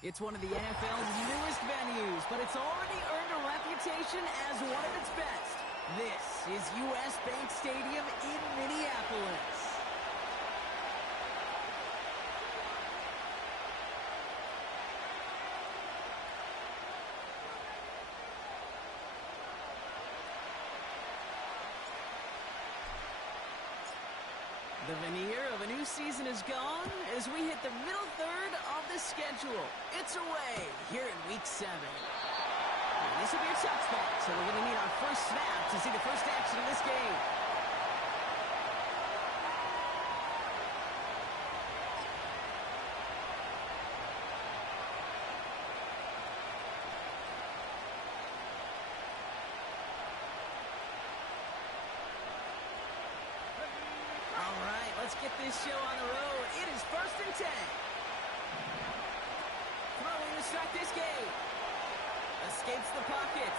It's one of the NFL's newest venues, but it's already earned a reputation as one of its best. This is U.S. Bank Stadium in Minneapolis. The veneer of a new season is gone as we hit the middle third of the schedule. It's away here in Week 7. And this will be a touchback, so we're going to need our first snap to see the first action of this game. Let's get this show on the road. It is 1st and 10. Throwing to start this game. Escapes the pocket.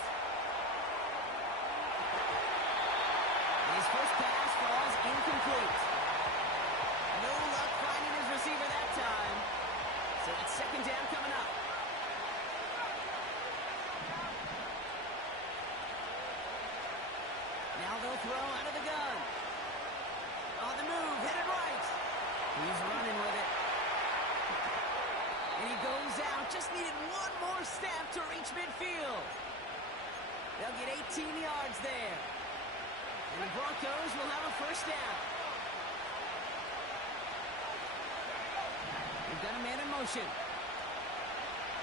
His first pass falls incomplete. No luck finding his receiver that time. So it's 2nd down coming up. Now they'll throw out of the gun. On the move, headed right. He's running with it. And he goes out. Just needed one more step to reach midfield. They'll get 18 yards there. And the Broncos will have a first down. They've got a man in motion.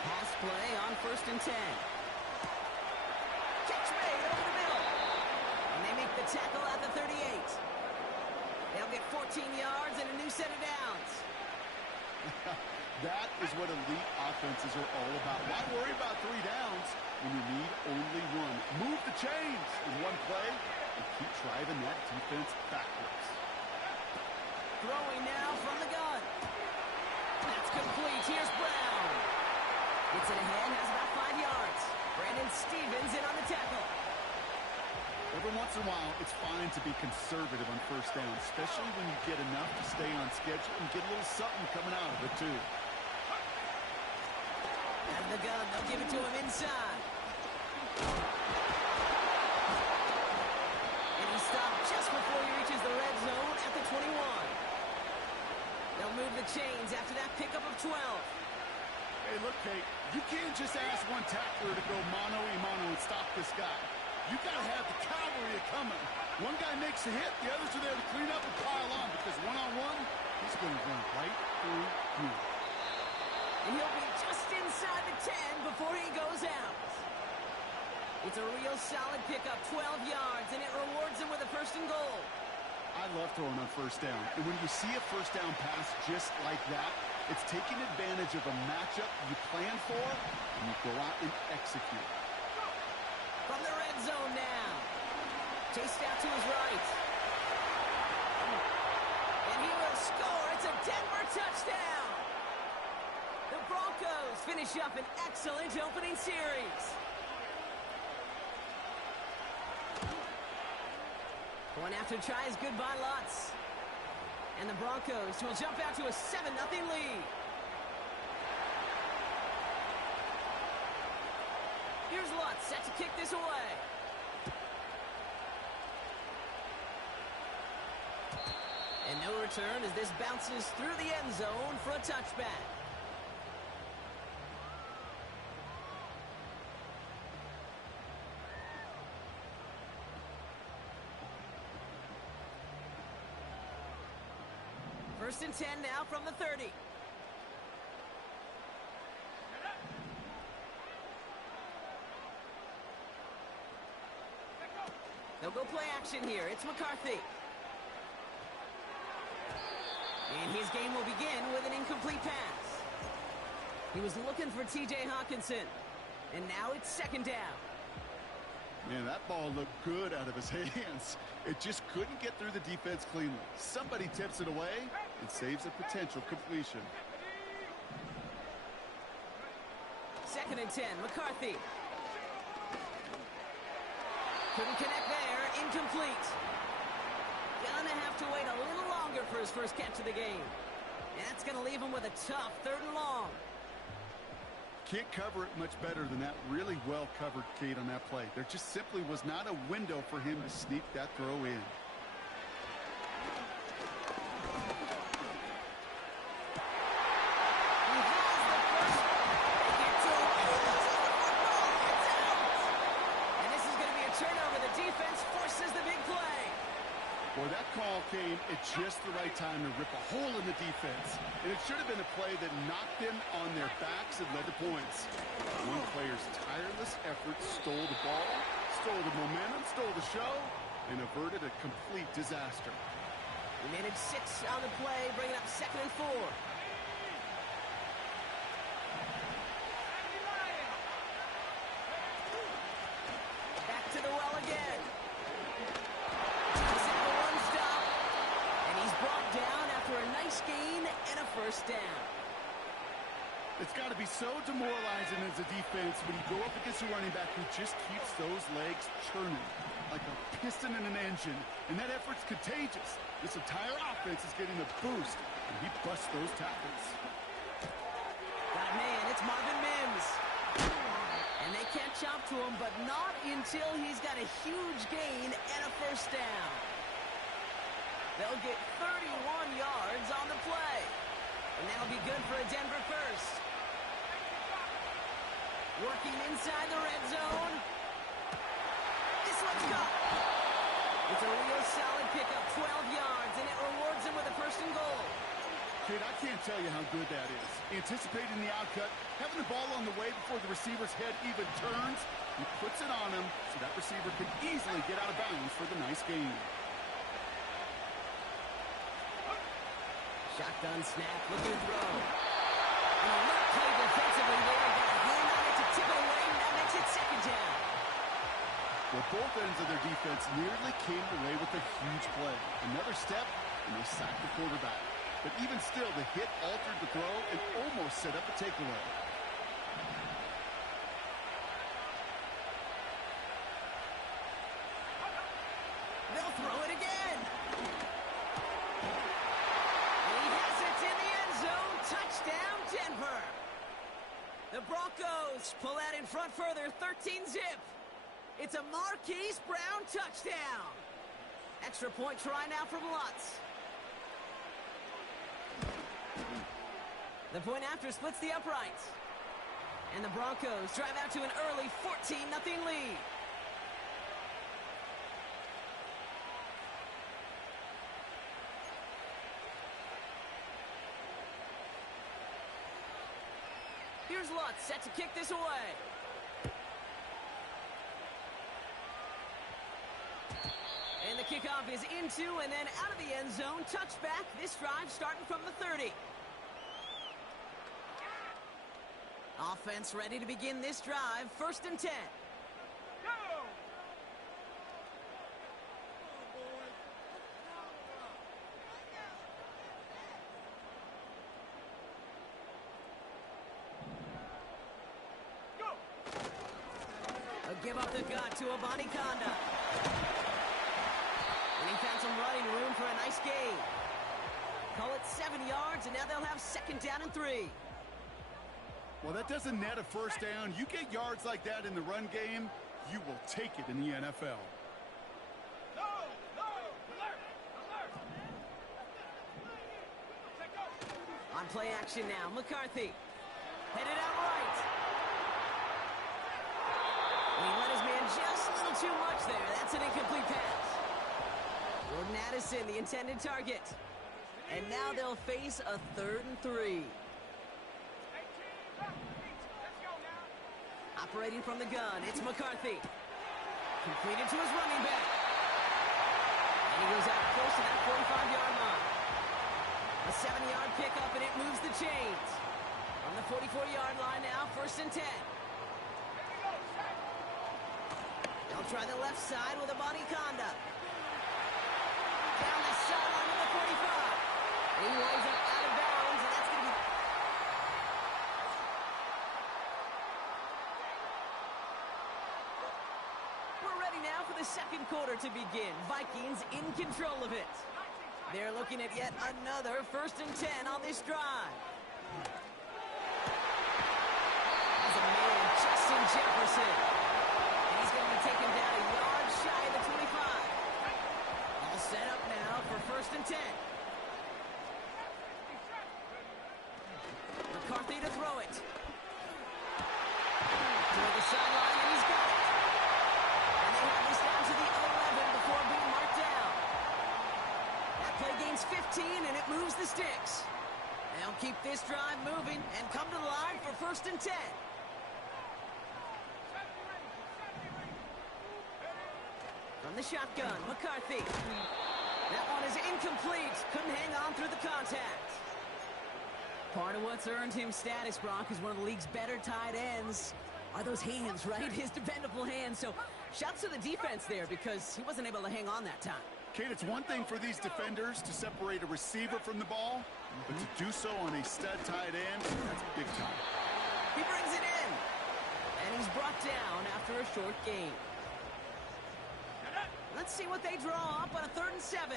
Pass play on 1st and 10. Catch made over the middle. And they make the tackle at the 38. They'll get 14 yards and a new set of downs. That is what elite offenses are all about. Why worry about 3 downs when you need only one? Move the chains in one play and keep driving that defense backwards. Throwing now from the gun. That's complete. Here's Brown. Gets it ahead, has about 5 yards. Brandon Stevens in on the tackle. Every once in a while, it's fine to be conservative on 1st down, especially when you get enough to stay on schedule and get a little something coming out of it, too. Out of the gun, they'll give it to him inside. And he stopped just before he reaches the red zone at the 21. They'll move the chains after that pickup of 12. Hey, look, Kate, you can't just ask one tackler to go mano-a-mano and stop this guy. You got to have the cavalry coming. One guy makes a hit, the others are there to clean up and pile on, because one-on-one, he's going to run right through you. And he'll be just inside the 10 before he goes out. It's a real solid pickup, 12 yards, and it rewards him with a 1st and goal. I love throwing on 1st down. And when you see a 1st down pass just like that, it's taking advantage of a matchup you plan for, and you go out and execute. From the red zone now. Chased out to his right. And he will score. It's a Denver touchdown. The Broncos finish up an excellent opening series. Going after tries good by Lutz. And the Broncos will jump out to a 7-0 lead. Here's Lutz, set to kick this away. And no return as this bounces through the end zone for a touchback. First and 10 now from the 30. They'll go play action here. It's McCarthy. And his game will begin with an incomplete pass. He was looking for T.J. Hawkinson. And now it's 2nd down. Man, that ball looked good out of his hands. It just couldn't get through the defense cleanly. Somebody tips it away and saves a potential completion. 2nd and 10, McCarthy. Couldn't connect there, incomplete. Gonna have to wait a little longer for his first catch of the game. And that's gonna leave him with a tough 3rd and long. Can't cover it much better than that. Really well covered, Kate, on that play. There just simply was not a window for him to sneak that throw in. Well, that call came at just the right time to rip a hole in the defense. And it should have been a play that knocked them on their backs and led to points. One player's tireless effort stole the ball, stole the momentum, stole the show, and averted a complete disaster. We managed 6 on the play, bringing up 2nd and 4. Back to the well again. Brought down after a nice gain and a first down. It's got to be so demoralizing as a defense when you go up against a running back who just keeps those legs churning like a piston in an engine, and that effort's contagious. This entire offense is getting a boost, and he busts those tackles. Got a man, it's Marvin Mims. And they can't chop to him, but not until he's got a huge gain and a first down. They'll get 31 yards on the play. And that'll be good for a Denver first. Working inside the red zone. This one's got. It's a real solid pickup, 12 yards, and it rewards him with a first and goal. Kid, I can't tell you how good that is. Anticipating the outcut, having the ball on the way before the receiver's head even turns, he puts it on him so that receiver can easily get out of bounds for the nice gain. Shotgun snap, looking to throw. And a little play defensively there. Got a hand on it to tip it away, and that makes it 2nd down. Well, both ends of their defense nearly came away with a huge play. Another step, and they sacked the quarterback. But even still, the hit altered the throw and almost set up a takeaway. They'll throw it again. Touchdown, Denver. The Broncos pull out in front further, 13-zip. It's a Marquise Brown touchdown. Extra point try now from Lutz. The point after splits the uprights. And the Broncos drive out to an early 14-0 lead. Here's Lutz, set to kick this away. And the kickoff is into and then out of the end zone. Touchback, this drive starting from the 30. Offense ready to begin this drive, 1st and 10. Go! Give up the gut to Abanikanda. And he found some running room for a nice gain. Call it 7 yards, and now they'll have 2nd down and 3. Well, that doesn't net a first down. You get yards like that in the run game, you will take it in the NFL. On play action now, McCarthy. Headed out right. He let his man just a little too much there. That's an incomplete pass. Jordan Addison, the intended target. And now they'll face a 3rd and 3. Operating from the gun, it's McCarthy. Completed to his running back. And he goes out close to that 45-yard line. A 7-yard pickup, and it moves the chains. On the 44-yard line now, 1st and 10. They'll try the left side with Abanikanda. Down the sideline of the 45. And he winds up out of bounds, and that's going to be... We're ready now for the 2nd quarter to begin. Vikings in control of it. They're looking at yet another 1st and 10 on this drive. and it moves the sticks. They'll keep this drive moving and come to the line for 1st and 10. From the shotgun, McCarthy. That one is incomplete. Couldn't hang on through the contact. Part of what's earned him status, Brock, is one of the league's better tight ends. Are those hands, right? His dependable hands. So shouts to the defense there because he wasn't able to hang on that time. Kate, it's one thing for these defenders to separate a receiver from the ball, but to do so on a stud tight end, that's big time. He brings it in. And he's brought down after a short gain. Let's see what they draw up on a 3rd and 7.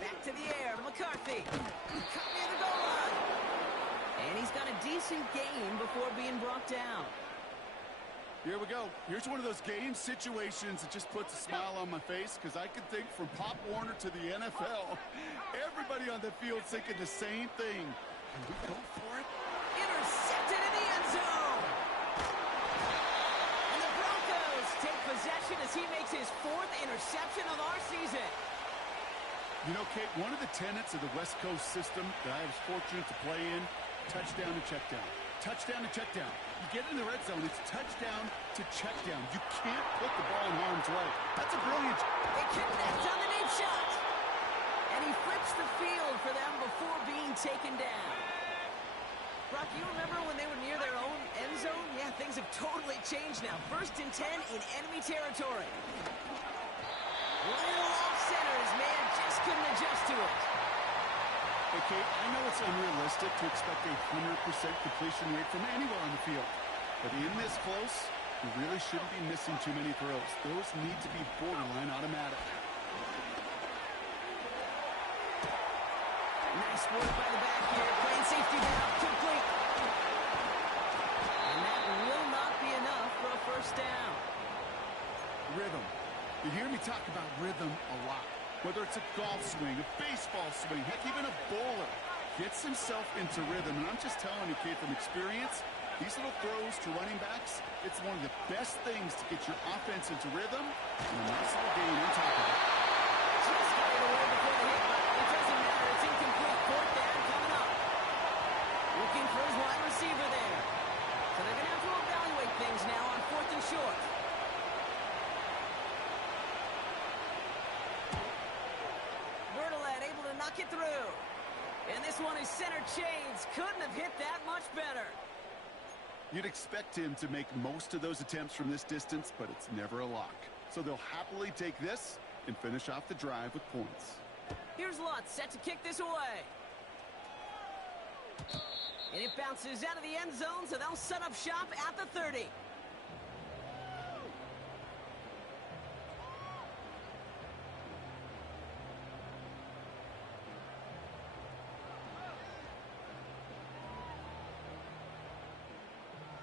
Back to the air, McCarthy. Cut near the goal line. And he's got a decent gain before being brought down. Here we go. Here's one of those game situations that just puts a smile on my face because I can think from Pop Warner to the NFL. Everybody on the field thinking the same thing. Can we go for it? Intercepted in the end zone. And the Broncos take possession as he makes his 4th interception of our season. You know, Kate, one of the tenets of the West Coast system that I was fortunate to play in, touchdown to check down. Touchdown to check down. You get in the red zone, it's touchdown to check down. You can't put the ball in harm's way. That's a brilliant... They connect on the deep shot. And he flips the field for them before being taken down. Brock, you remember when they were near their own end zone? Yeah, things have totally changed now. 1st and 10 in enemy territory. Little off center, his man just couldn't adjust to it. Okay, I know it's unrealistic to expect a 100% completion rate from anywhere on the field. But in this close, you really shouldn't be missing too many throws. Those need to be borderline automatic. Nice work by the back here. Playing safety down, complete. And that will not be enough for a 1st down. Rhythm. You hear me talk about rhythm a lot. Whether it's a golf swing, a baseball swing, heck, even a bowler gets himself into rhythm. And I'm just telling you, kid, from experience, these little throws to running backs, it's one of the best things to get your offense into rhythm and a nice little gain on top of it. Just got it away before the hit. It doesn't matter. It's incomplete. 4th down coming up. Looking for his wide receiver there. So they're going to have to evaluate things now on 4th and short. Knock it through. And this one is center chains. Couldn't have hit that much better. You'd expect him to make most of those attempts from this distance, but it's never a lock. So they'll happily take this and finish off the drive with points. Here's Lutz set to kick this away. And it bounces out of the end zone, so they'll set up shop at the 30.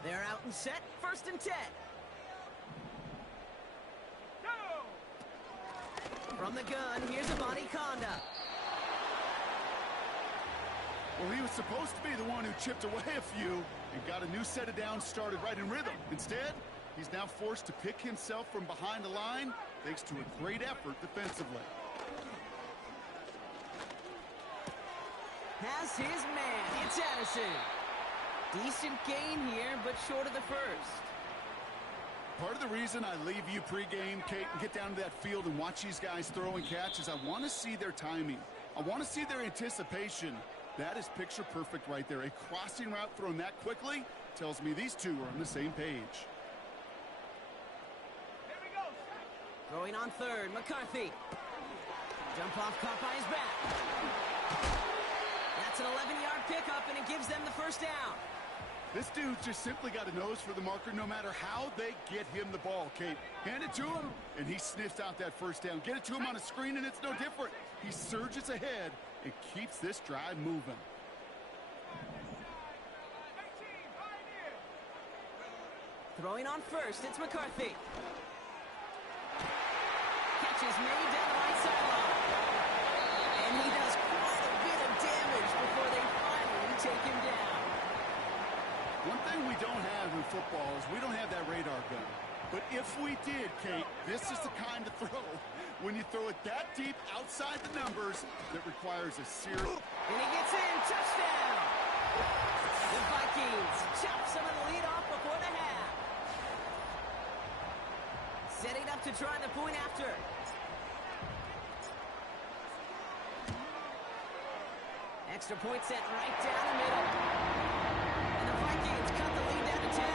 They're out and set. 1st and 10. From the gun, here's Amani Conda. Well, he was supposed to be the one who chipped away a few and got a new set of downs started right in rhythm. Instead, he's now forced to pick himself from behind the line thanks to a great effort defensively. Has his man. It's Addison. Decent gain here, but short of the 1st. Part of the reason I leave you pregame, Kate, and get down to that field and watch these guys throw and catch is I want to see their timing. I want to see their anticipation. That is picture perfect right there. A crossing route thrown that quickly tells me these two are on the same page. Here we go. Throwing on 3rd, McCarthy. Jump off caught by his back. That's an 11-yard pickup, and it gives them the 1st down. This dude just simply got a nose for the marker no matter how they get him the ball, Kate. Hand it to him, and he sniffs out that 1st down. Get it to him on a screen, and it's no different. He surges ahead and keeps this drive moving. Throwing on 1st, it's McCarthy. Catch is made down the right sideline. And he does quite a bit of damage before they finally take him down. One thing we don't have in football is we don't have that radar gun. But if we did, Kate, this is the kind of throw When you throw it that deep outside the numbers, that requires a serious... And he gets in. Touchdown! The Vikings chop some of the lead off before the half. Setting up to try the point after. Extra point set right down the middle. And the Vikings cut the lead down to 10.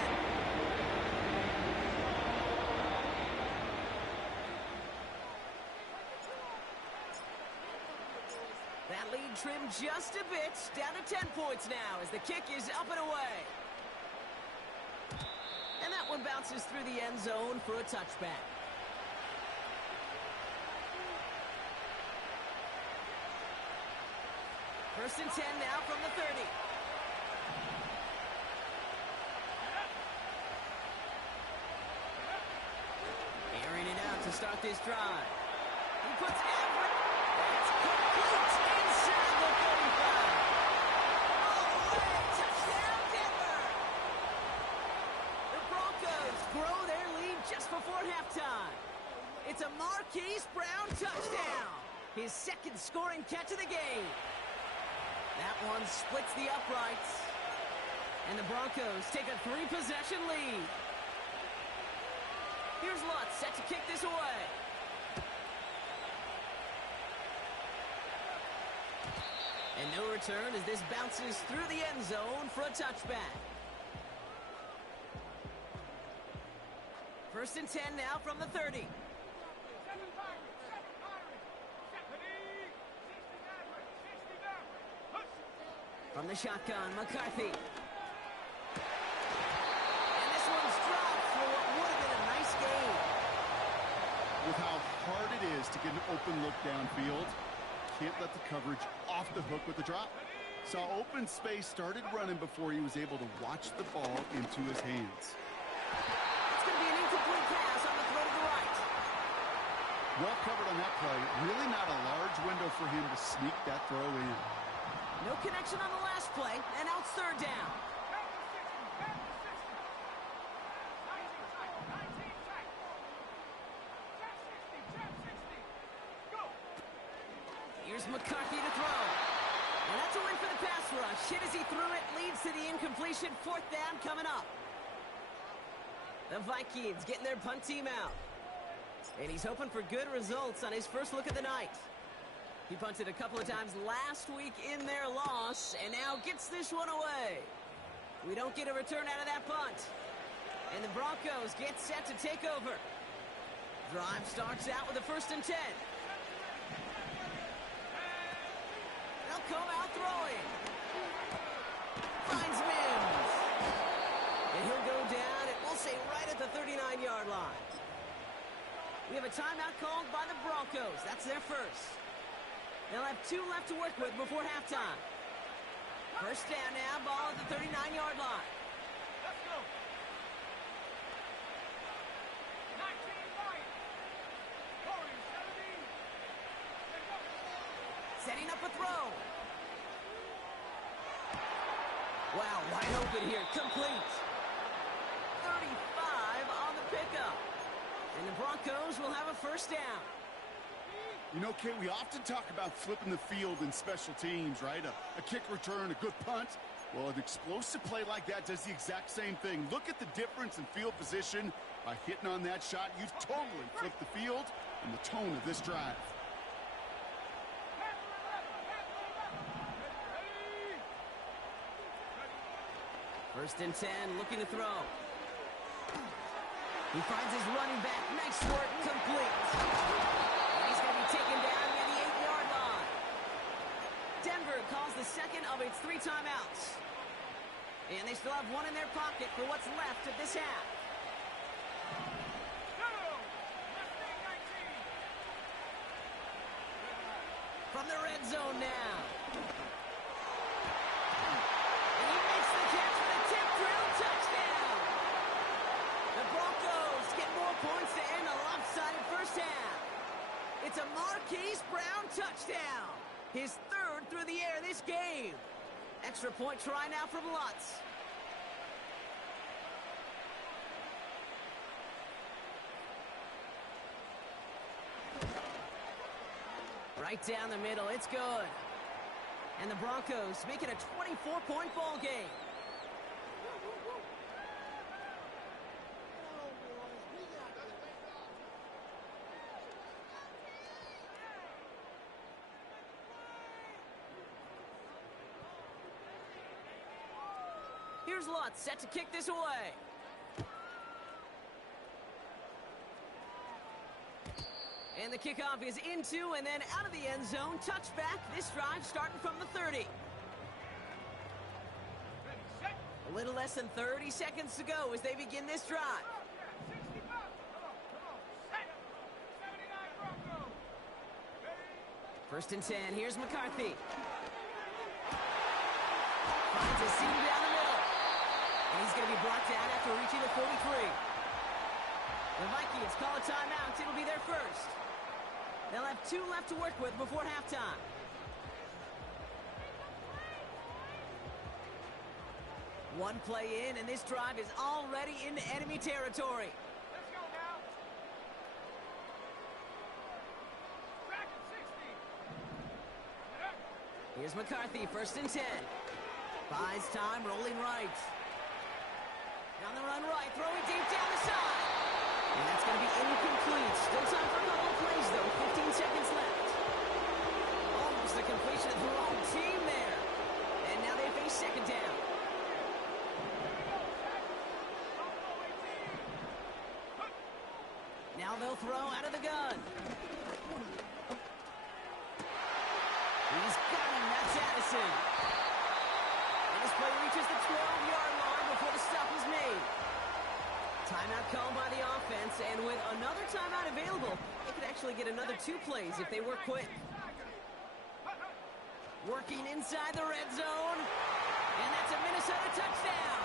That lead trimmed just a bit. Down to 10 points now as the kick is up and away. And that one bounces through the end zone for a touchback. First and 10 now from the 30. Airing it out to start this drive. He puts every... That's complete inside the 35. All the way. Touchdown, Denver. The Broncos grow their lead just before halftime. It's a Marquise Brown touchdown. His second scoring catch of the game. That one splits the uprights. And the Broncos take a 3-possession lead. Here's Lutz set to kick this away. And no return as this bounces through the end zone for a touchback. First and 10 now from the 30. From the shotgun, McCarthy. And this one's dropped for what would have been a nice game. With how hard it is to get an open look downfield, can't let the coverage off the hook with the drop. Saw open space, started running before he was able to watch the ball into his hands. It's going to be an incomplete pass on the throw to the right. Well covered on that play. Really not a large window for him to sneak that throw in. No connection on the last play, and out third down. Here's McCarthy to throw. And that's a win for the pass rush. Hit as he threw it, leads to the incompletion. Fourth down coming up. The Vikings getting their punt team out. And he's hoping for good results on his first look of the night. He punted a couple of times last week in their loss, and now gets this one away. We don't get a return out of that punt. And the Broncos get set to take over. Drive starts out with a first and 10. They'll come out throwing. Finds Mims. And he'll go down, and we'll say right at the 39-yard line. We have a timeout called by the Broncos. That's their first. They'll have 2 left to work with before halftime. First down now, ball at the 39-yard line. Let's go. 19 right. 17. Setting up a throw. Wow, wide open here. Complete. 35 on the pickup. And the Broncos will have a first down. You know, Kate, we often talk about flipping the field in special teams, right? A kick return, a good punt. Well, an explosive play like that does the exact same thing. Look at the difference in field position. By hitting on that shot, you've totally flipped the field and the tone of this drive. First and 10, looking to throw. He finds his running back. Nice work, complete. He's going to be taken down near the 8-yard line. Denver calls the second of its 3 timeouts. And they still have 1 in their pocket for what's left of this half. From the red zone now. And he makes the catch for the tip drill touchdown. The Broncos get more points to end a lopsided first half. It's a Marquise Brown touchdown. His 3rd through the air this game. Extra point try now from Lutz. Right down the middle. It's good. And the Broncos make it a 24-point ball game. Here's Lutz set to kick this away. And the kickoff is into and then out of the end zone. Touchback. This drive starting from the 30. A little less than 30 seconds to go as they begin this drive. First and 10. Here's McCarthy. Finds a seam down the middle. And he's going to be brought down after reaching the 43. The Vikings call a timeout. It'll be their first. They'll have 2 left to work with before halftime. One play in, and this drive is already into enemy territory. Let's go now. Back at 60. Here's McCarthy, first and 10. Buys time, rolling right. On the run right, throwing deep down the side. And that's going to be incomplete. Still time for a couple of plays, though. 15 seconds left. Almost the completion of the wrong team there. And now they face second down. Now they'll throw out of the gun. He's got him. That's Addison. And this play reaches the 12-yard line before the stop is made. Timeout called by the offense, and with another timeout available, they could actually get another 2 plays if they work quick. Working inside the red zone, and that's a Minnesota touchdown.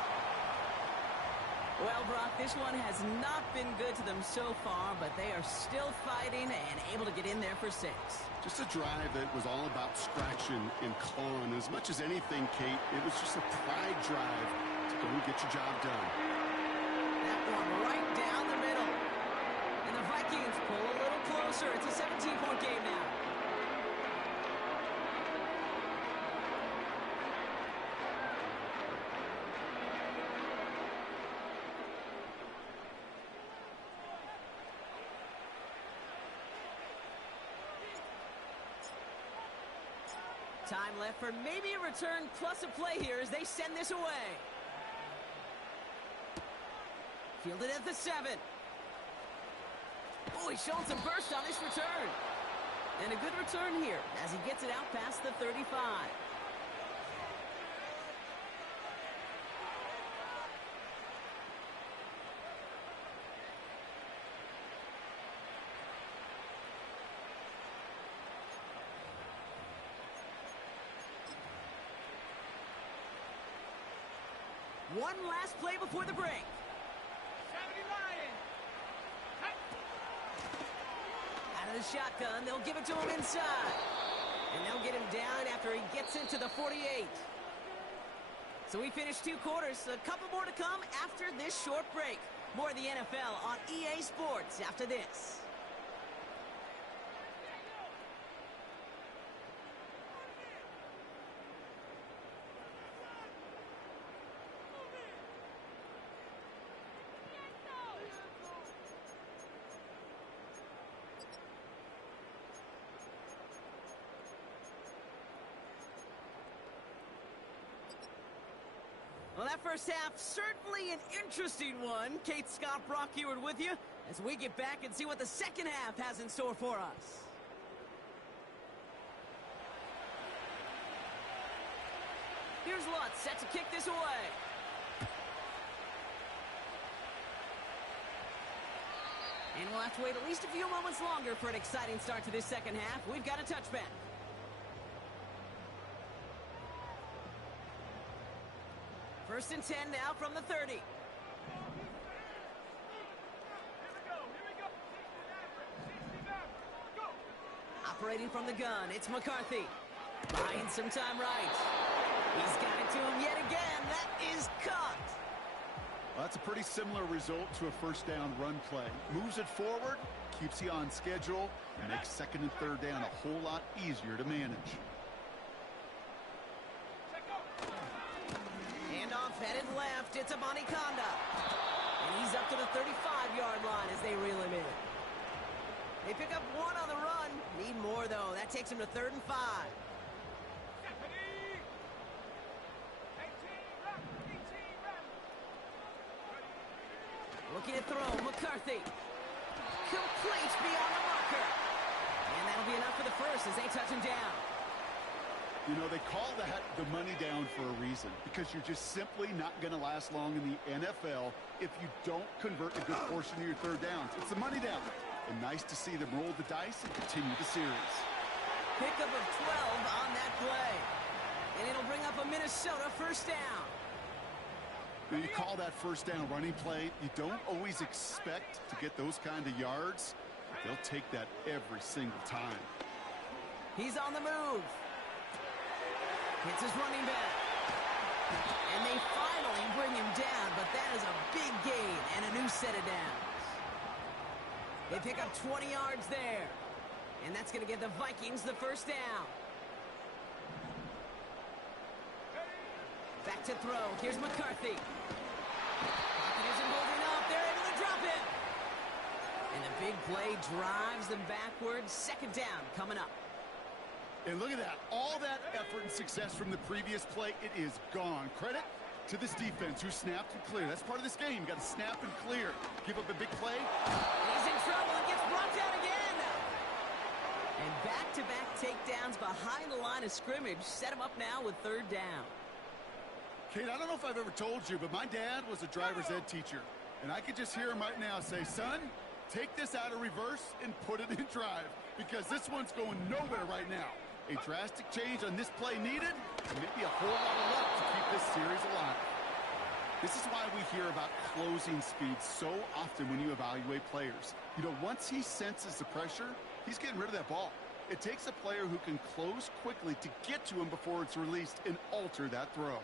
Well, Brock, this one has not been good to them so far, but they are still fighting and able to get in there for 6. Just a drive that was all about scratching and clawing. As much as anything, Kate, it was just a pride drive to go and get your job done. That one right down the middle. And the Vikings pull a little closer. It's a 17-point game now. Time left for maybe a return plus a play here as they send this away. Fielded at the 7. Oh, he's showing some burst on this return. And a good return here as he gets it out past the 35. One last play before the break. 70 Lions. Out of the shotgun, they'll give it to him inside. And they'll get him down after he gets into the 48. So we finished 2 quarters. A couple more to come after this short break. More of the NFL on EA Sports after this. Well, that first half, certainly an interesting one. Kate, Scott, Brock Eward with you as we get back and see what the second half has in store for us. Here's Lutz set to kick this away. And we'll have to wait at least a few moments longer for an exciting start to this second half. We've got a touchback. First and 10 now from the 30. Here we go. 60 back. Go. Operating from the gun, it's McCarthy. Buying some time right. He's got it to him yet again. That is caught. Well, that's a pretty similar result to a first down run play. Moves it forward, keeps you on schedule and makes second and third down a whole lot easier to manage. Handoff headed left. It's a Conda. And he's up to the 35-yard line as they reel him in. They pick up one on the run. Need more, though. That takes him to 3rd and 5. Looking to throw. McCarthy. Complete beyond the marker. And that'll be enough for the first as they touch him down. You know, they call that the money down for a reason, because you're just simply not going to last long in the NFL if you don't convert a good portion of your third downs. It's the money down. And nice to see them roll the dice and continue the series. Pickup of 12 on that play. And it'll bring up a Minnesota first down. When you call that first down running play, you don't always expect to get those kind of yards. They'll take that every single time. He's on the move. Hits his running back. And they finally bring him down, but that is a big gain and a new set of downs. They pick up 20 yards there. And that's going to give the Vikings the first down. Back to throw. Here's McCarthy. Pocket isn't holding up. They're able to drop it. And the big play drives them backwards. Second down coming up. And look at that. All that effort and success from the previous play, it is gone. Credit to this defense who snapped and cleared. That's part of this game. You got to snap and clear. Give up a big play. He's in trouble and gets brought down again. And back-to-back takedowns behind the line of scrimmage set him up now with 3rd down. Kate, I don't know if I've ever told you, but my dad was a driver's ed teacher. And I could just hear him right now say, son, take this out of reverse and put it in drive, because this one's going nowhere right now. A drastic change on this play needed, and maybe a whole lot of luck to keep this series alive. This is why we hear about closing speed so often when you evaluate players. You know, once he senses the pressure, he's getting rid of that ball. It takes a player who can close quickly to get to him before it's released and alter that throw.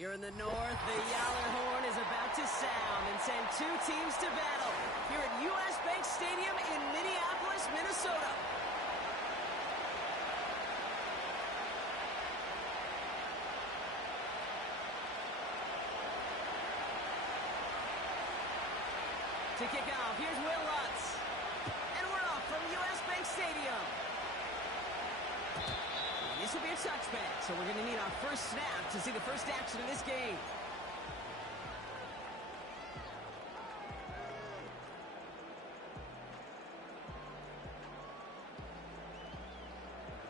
Here in the north, the Yaller horn is about to sound and send two teams to battle here at U.S. Bank Stadium in Minneapolis, Minnesota. To kick off, here's Will Lutz. And we're off from U.S. Bank Stadium. And this will be a touchback, so we're going to need our first snap to see the first action of this game.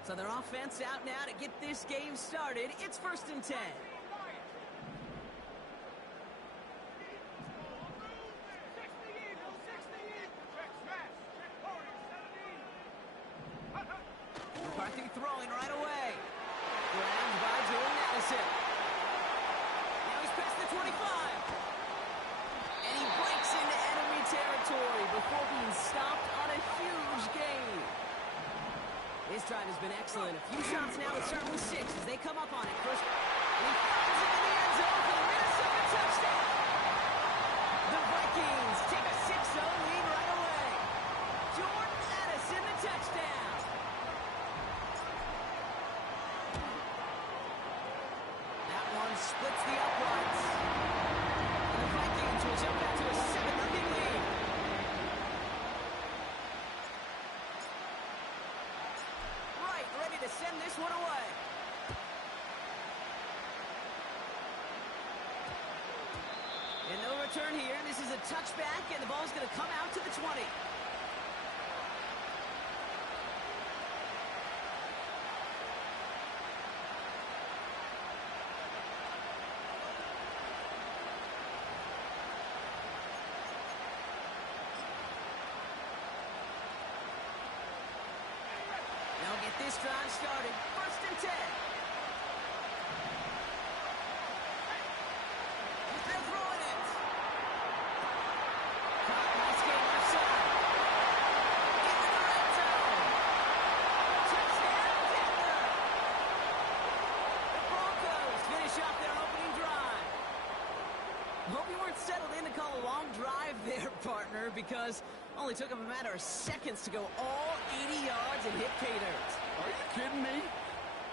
So their offense out now to get this game started. It's 1st and 10. McCarthy throwing right away. Grabbed by Jordan Addison. Now he's past the 25. And he breaks into enemy territory before being stopped on a huge gain. His drive has been excellent. A few shots now. It's starting with 6 as they come up on it. First, and he finds it in the end zone for the Minnesota touchdown. The Vikings take a 6-0 lead right away. Jordan Addison, the touchdown. That one splits the uprights. And the Vikings will jump out to a 7-0 lead. Right, ready to send this one away. And no return here. This is a touchback, and the ball's going to come out to the 20. They'll get this drive started. 1st and 10. They're throwing it. Caught, nice game left side. Into the red zone. Touchdown, Denver. The Broncos finish off their opening drive. Hope you weren't settled in to call a long drive there, partner, because only took them a matter of seconds to go all 80 yards and hit pay dirt. Are you kidding me?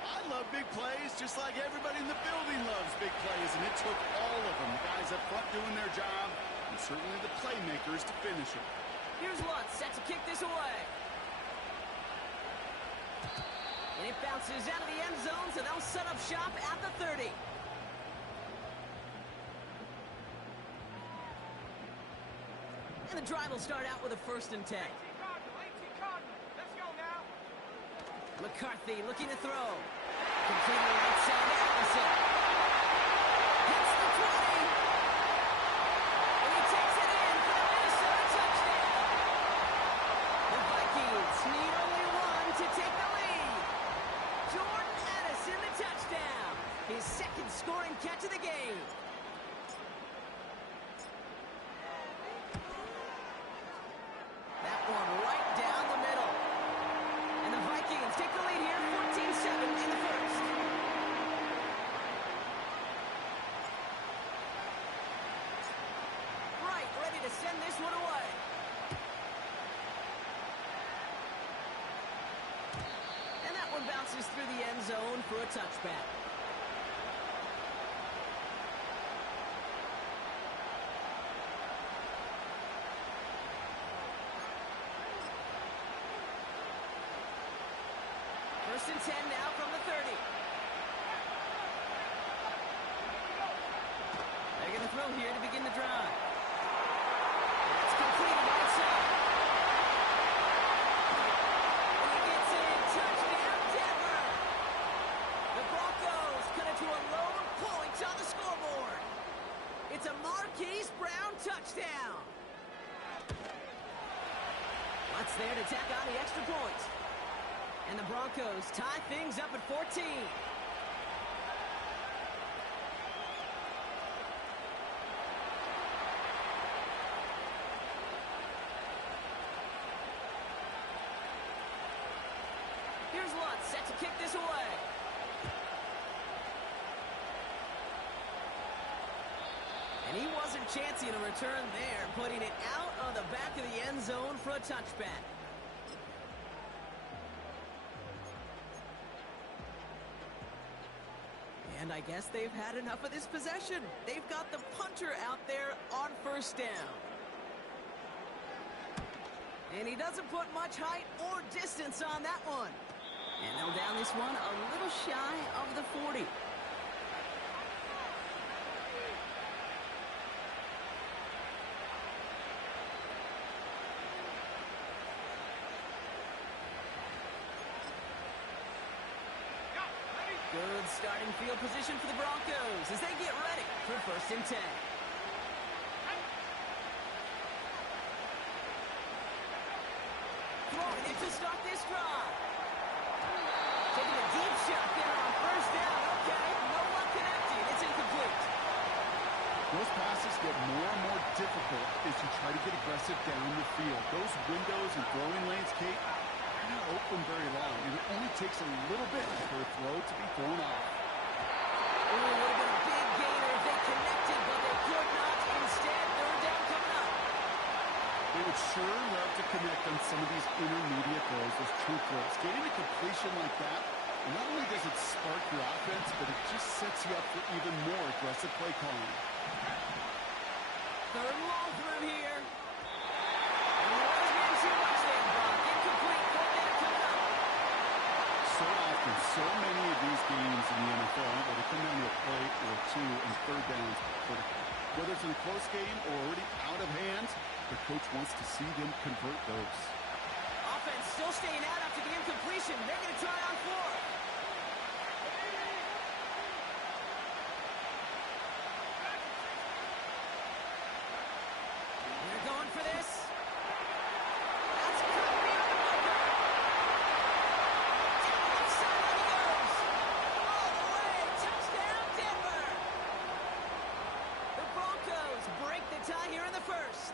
I love big plays just like everybody in the building loves big plays, and it took all of them. The guys up front doing their job, and certainly the playmakers to finish it. Here's Lutz set to kick this away. And it bounces out of the end zone, so they'll set up shop at the 30. And the drive will start out with a 1st and 10. 18 Cardinal. Let's go now. McCarthy looking to throw. Completely right side to Allison. Hits the 20. And he takes it in for the Minnesota touchdown. The Vikings need only one to take the lead. Jordan Addison, the touchdown. His 2nd scoring catch of the game. That one right down the middle. And the Vikings take the lead here, 14-7 in the 1st. Right, ready to send this one away. And that one bounces through the end zone for a touchback. First and 10 now from the 30. They're going to throw here to begin the drive. It's completed outside. And he gets in. Touchdown, Denver. The Broncos cut it to a load of points on the scoreboard. It's a Marquise Brown touchdown. What's there to tack on the extra point? And the Broncos tie things up at 14. Here's Lutz set to kick this away. And he wasn't chancing a return there, putting it out of the back of the end zone for a touchback. And I guess they've had enough of this possession. They've got the punter out there on first down. And he doesn't put much height or distance on that one. And they'll down this one a little shy of the 40. Good starting field position for the Broncos as they get ready for 1st and 10. Throwing it to start this drive. Taking a deep shot there on 1st down. Okay, no one connecting. It's incomplete. Those passes get more and more difficult as you try to get aggressive down the field. Those windows and throwing lanes, Kate, they're not open very long, and it only takes a little bit for a throw to be thrown off. Oh, it would have been a big gainer if they connected, but they could not. Instead, 3rd down coming up. They would sure love to connect on some of these intermediate throws, those true throws. Getting a completion like that, not only does it spark your offense, but it just sets you up for even more aggressive play calling. 3rd and long for him here. And he wasn't getting too much there, Brock. Incomplete. 4th down coming up. So often, so many of these games in the NFL, where they come down to a play or two and 3rd downs critical. Whether it's in a close game or already out of hand, the coach wants to see them convert those. Offense still staying out after the incompletion. They're going to try on 4th. They're going for this. That's cut beyond the bunker. Down the left sideline he goes. All the way. Touchdown, Denver. The Broncos break the tie here in the 1st.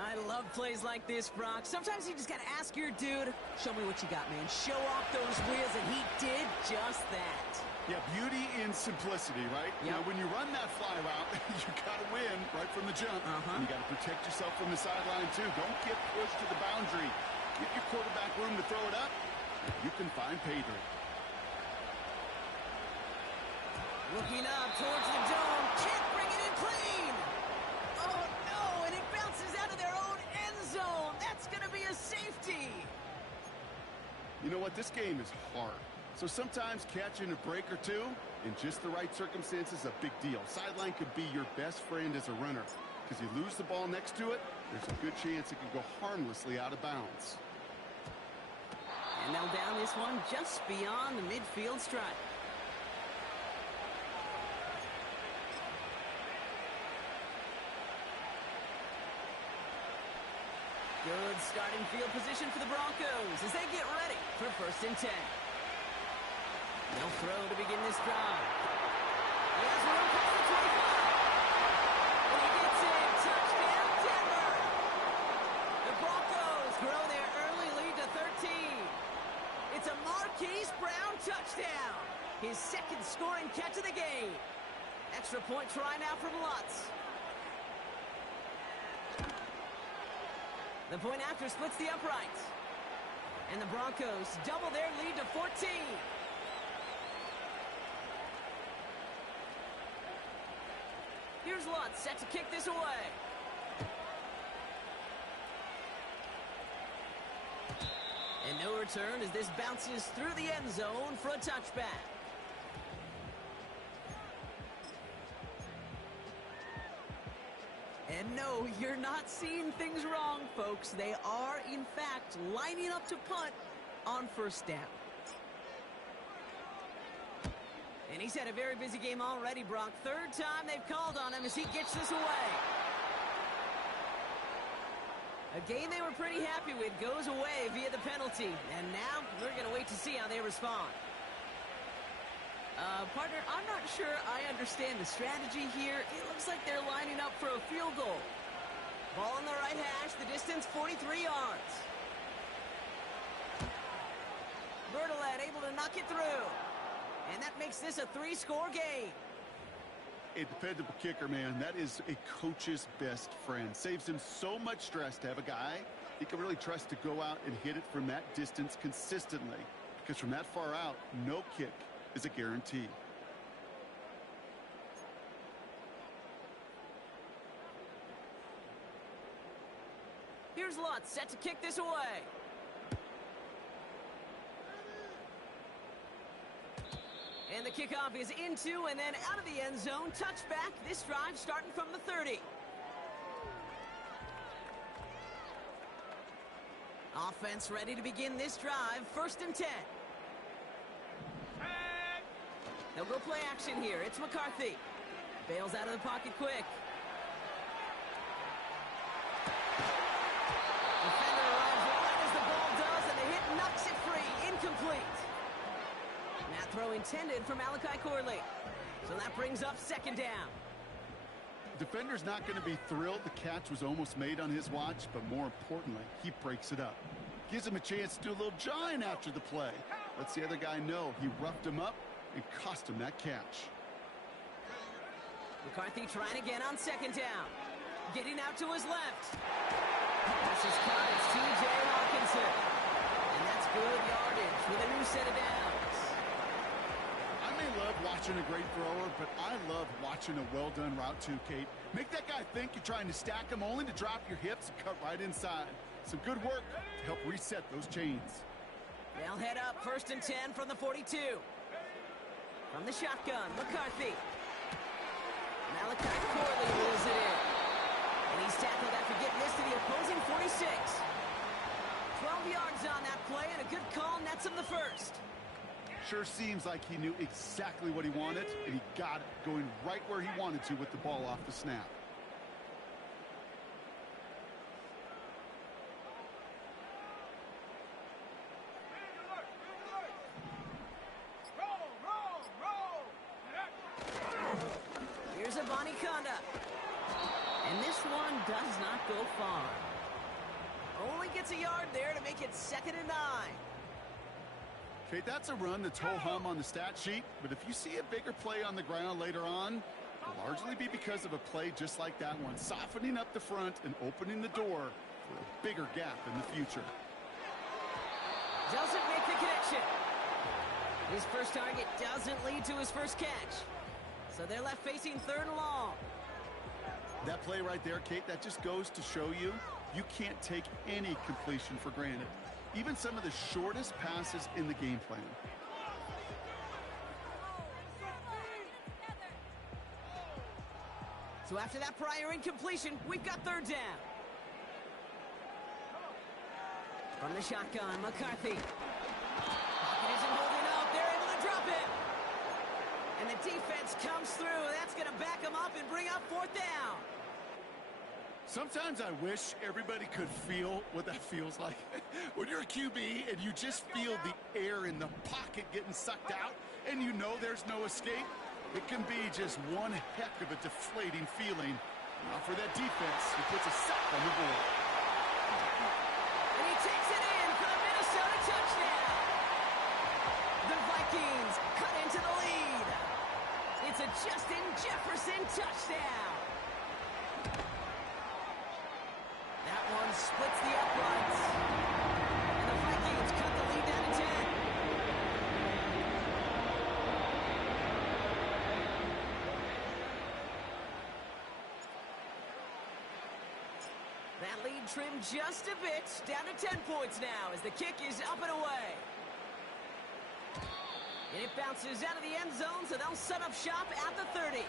I love plays like this, Brock. Sometimes you just got to ask your dude, show me what you got, man. Show off those wheels, and he did just that. Yeah, beauty in simplicity, right? Yep. Now, when you run that fly route, you got to win right from the jump. And you got to protect yourself from the sideline, too. Don't get pushed to the boundary. Give your quarterback room to throw it up. You can find pay dirt. Looking up towards the dome. Can't bring it in clean. Oh, no, and it bounces out of their own end zone. That's going to be a safety. You know what? This game is hard. So sometimes catching a break or two in just the right circumstances is a big deal. Sideline could be your best friend as a runner. Because you lose the ball next to it, there's a good chance it could go harmlessly out of bounds. And they'll down this one just beyond the midfield stripe. Good starting field position for the Broncos as they get ready for 1st and 10. They'll throw to begin this drive. He has room past the 25. And he gets in. Touchdown, Denver. The Broncos grow their early lead to 13. It's a Marquise Brown touchdown. His 2nd scoring catch of the game. Extra point try now from Lutz. The point after splits the uprights. And the Broncos double their lead to 14. Here's Lutz set to kick this away. And no return as this bounces through the end zone for a touchback. And no, you're not seeing things wrong, folks. They are, in fact, lining up to punt on 1st down. And he's had a very busy game already, Brock. 3rd time they've called on him as he gets this away. A game they were pretty happy with goes away via the penalty. And now we're going to wait to see how they respond. Partner, I'm not sure I understand the strategy here. It looks like they're lining up for a field goal. Ball on the right hash, the distance 43 yards. Bertolet able to knock it through. And that makes this a 3-score game. A dependable kicker, man. That is a coach's best friend. Saves him so much stress to have a guy he can really trust to go out and hit it from that distance consistently. Because from that far out, no kick is a guarantee. Here's Lutz set to kick this away. And the kickoff is into and then out of the end zone. Touchback. This drive starting from the 30. Offense ready to begin this drive. 1st and 10. They'll go play action here. It's McCarthy. Bails out of the pocket quick. Defender arrives right as the ball does, and the hit knocks it free. Incomplete. That throw intended for Malachi Corley. So that brings up 2nd down. Defender's not going to be thrilled the catch was almost made on his watch, but more importantly, he breaks it up. Gives him a chance to do a little jawing after the play. Lets the other guy know he roughed him up and cost him that catch. McCarthy trying again on 2nd down. Getting out to his left. This is caught. It's T.J. Hawkinson. And that's good yardage with a new set of downs. I may love watching a great thrower, but I love watching a well-done route too, Kate. Make that guy think you're trying to stack him only to drop your hips and cut right inside. Some good work to help reset those chains. They'll head up 1st and 10 from the 42. From the shotgun, McCarthy. Malachi Corley rolls it in. And he's tackled after getting this to the opposing 46. 12 yards on that play, and a good call nets him the 1st. Sure seems like he knew exactly what he wanted, and he got it, going right where he wanted to with the ball off the snap. Here's a Bonnie Conda. And this one does not go far. Only gets a yard there to make it 2nd and 9. Okay, that's a run that's ho-hum on the stat sheet, but if you see a bigger play on the ground later on, it'll largely be because of a play just like that one, softening up the front and opening the door for a bigger gap in the future. Doesn't make the connection. His first target doesn't lead to his first catch. So they're left facing 3rd and long. That play right there, Kate, that just goes to show you can't take any completion for granted. Even some of the shortest passes in the game plan. So after that prior incompletion, we've got 3rd down. From the shotgun, McCarthy. Pocket isn't holding up. They're able to drop it. And the defense comes through. That's going to back them up and bring up 4th down. Sometimes I wish everybody could feel what that feels like. When you're a QB and you just feel the air in the pocket getting sucked out and you know there's no escape, it can be just one heck of a deflating feeling. Now for that defense, who puts a sack on the board. And he takes it in for the Minnesota touchdown. The Vikings cut into the lead. It's a Justin Jefferson touchdown. That one splits the uprights. And the Vikings cut the lead down to 10. That lead trimmed just a bit, down to 10 points now as the kick is up and away. And it bounces out of the end zone, so they'll set up shop at the 30.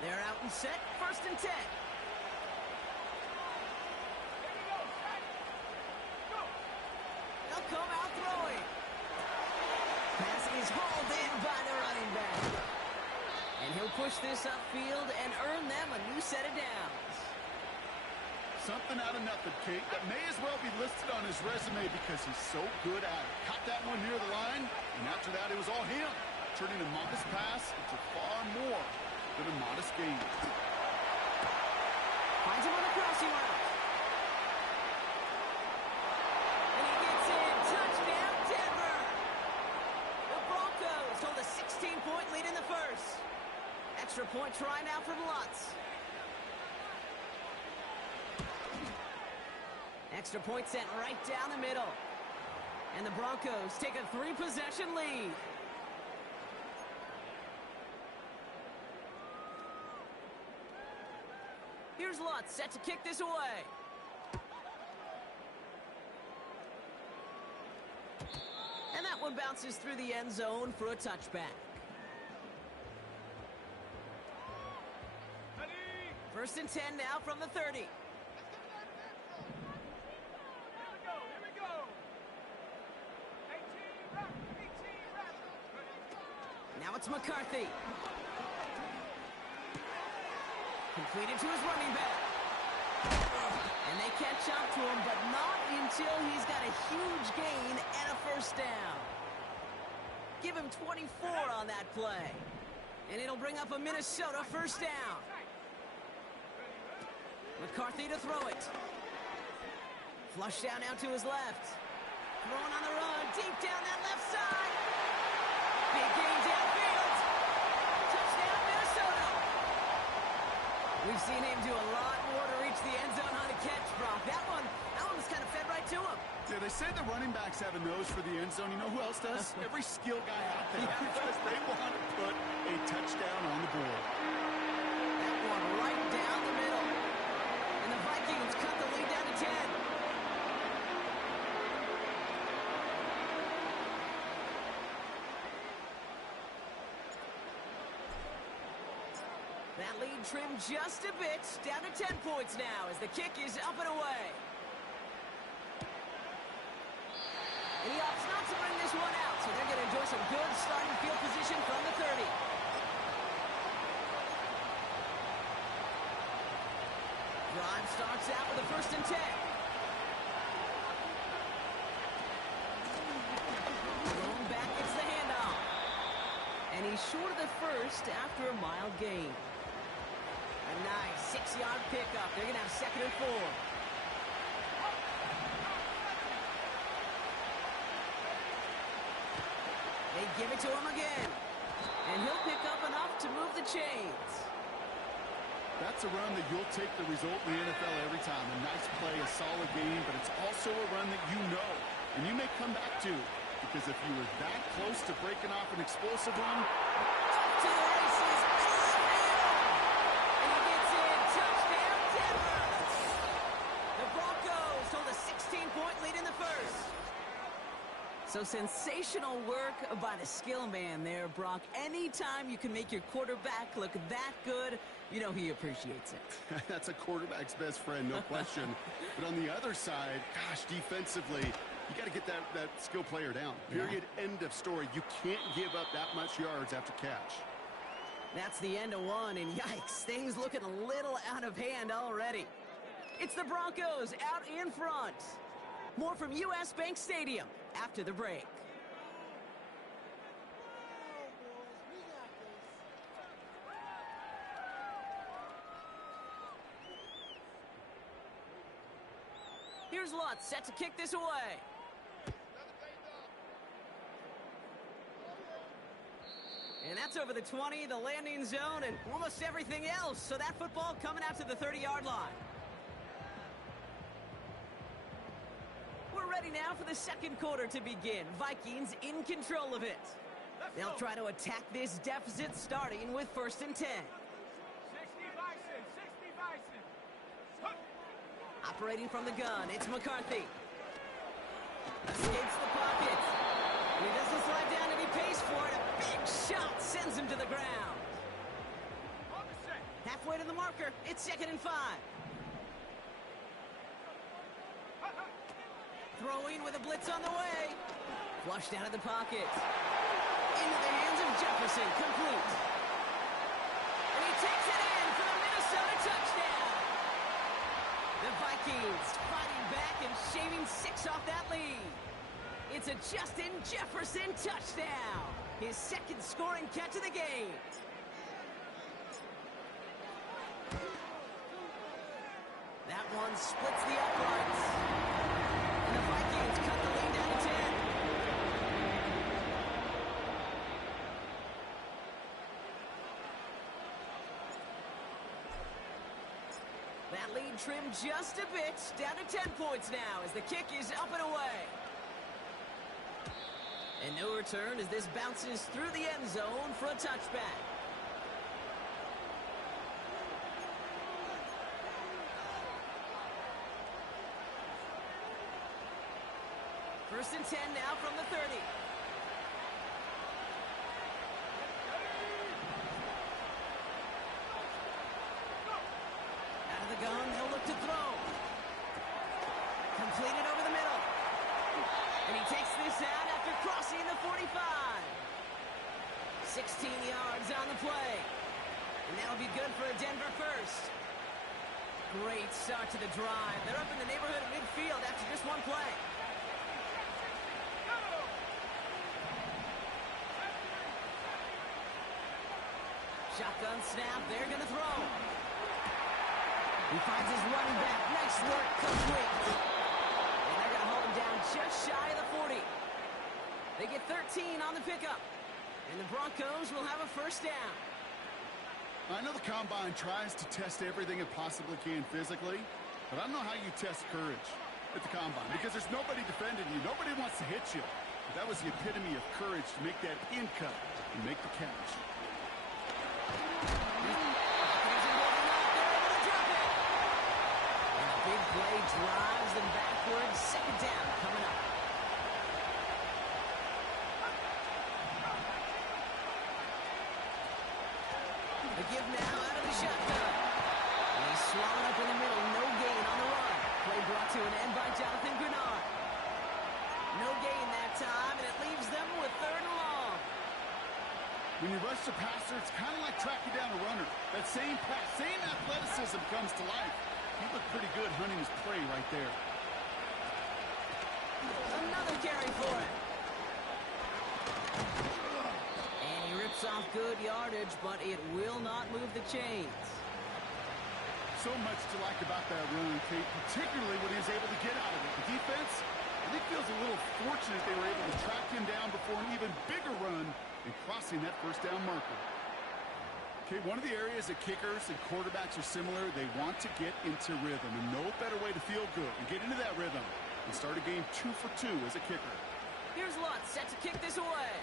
They're out and set, 1st and 10. They'll come out throwing. Pass is hauled in by the running back. And he'll push this upfield and earn them a new set of downs. Something out of nothing, Kate, that may as well be listed on his resume because he's so good at it. Caught that one near the line, and after that it was all him, turning a modest pass into far more than a modest gain. Finds him on the crossing route. And he gets in. Touchdown, Denver. The Broncos extra point try now from Lutz. Extra point sent right down the middle. And the Broncos take a 3-possession lead. Here's Lutz set to kick this away. And that one bounces through the end zone for a touchback. First and 10 now from the 30. Here we go. 18 rep. Now it's McCarthy. Completed to his running back. And they catch up to him, but not until he's got a huge gain and a first down. Give him 24 on that play. And it'll bring up a Minnesota first down. McCarthy to throw it. Flush down now to his left. Throwing on the run, deep down that left side. Big gain downfield. Touchdown, Minnesota. We've seen him do a lot more to reach the end zone on a catch, Brock. That one was kind of fed right to him. Yeah, they say the running backs have a nose for the end zone. You know who else does? Every skill guy out there. Because they want to put a touchdown on the board. That one right down the middle. And the Vikings cut the lead down to 10. That lead trimmed just a bit, down to 10 points now as the kick is up and away. And he opts not to bring this one out, so they're going to enjoy some good starting field position from the 30. Drive starts out with a first and 10. Thrown back, gets the handoff. And he's short of the first after a mild gain. A nice 6-yard pickup. They're going to have second and 4. They give it to him again. And he'll pick up enough to move the chains. That's a run that you'll take the result in the NFL every time. A nice play, a solid game, but it's also a run that you know and you may come back to. Because if you were that close to breaking off an explosive run, to the races. And he gets in. Touchdown, Denver. The Broncos hold a 16-point lead in the first. So sensational work by the skill man there, Brock. Anytime you can make your quarterback look that good, you know he appreciates it. that's a quarterback's best friend, no question. But on the other side, gosh, defensively, you got to get that skill player down. Period. Yeah. End of story. You can't give up that much yards after catch. That's the end of one, and yikes, things looking a little out of hand already. It's the Broncos out in front. More from U.S. Bank Stadium after the break. Here's Lutz set to kick this away. And that's over the 20, the landing zone, and almost everything else. So that football coming out to the 30-yard line. We're ready now for the second quarter to begin. Vikings in control of it. They'll try to attack this deficit starting with first and 10. 60 Bison. Operating from the gun, it's McCarthy. Escapes the pocket. He doesn't slide down and he pays for it. A big shot sends him to the ground. Halfway to the marker, it's second and 5. Throwing with a blitz on the way. Flushed out of the pocket. Into the hands of Jefferson, complete. And he takes it in for the Minnesota touchdown. The Vikings fighting back and shaving 6 off that lead. It's a Justin Jefferson touchdown. His second scoring catch of the game. That one splits the uprights. And the Vikings cut the lead down to 10. that lead trimmed just a bit. Down to 10 points now as the kick is up and away. And no return as this bounces through the end zone for a touchback. First and 10 now from the 30. Out of the gun, they'll look to throw. Completed over the middle. And he takes this out after crossing the 45. 16 yards on the play. And that'll be good for a Denver first. Great start to the drive. They're up in the neighborhood of midfield after just one play. Shotgun snap, they're going to throw. He finds his running back. Nice work, complete. And they're going to hold him down just shy of the 40. They get 13 on the pickup. And the Broncos will have a first down. I know the Combine tries to test everything it possibly can physically, but I don't know how you test courage at the Combine because there's nobody defending you. Nobody wants to hit you. But that was the epitome of courage to make that in cut and make the catch. Big play drives them backwards. Second down coming up. The give now out of the shotgun. And he's swallowed up in the middle. No gain on the run. Play brought to an end by Jonathan Grenard. No gain that time, and it leaves them with third and long. When you rush the passer, it's kind of like tracking down a runner. That same pass, same athleticism comes to life. He looked pretty good hunting his prey right there. Another carry for him. And he rips off good yardage, but it will not move the chains. So much to like about that run, Kate, particularly when he was able to get out of it. The defense, I think, feels a little fortunate they were able to track him down before an even bigger run and crossing that first down marker. Okay, one of the areas that kickers and quarterbacks are similar, they want to get into rhythm, and no better way to feel good and get into that rhythm and start a game 2 for 2 as a kicker. Here's Lutz set to kick this away.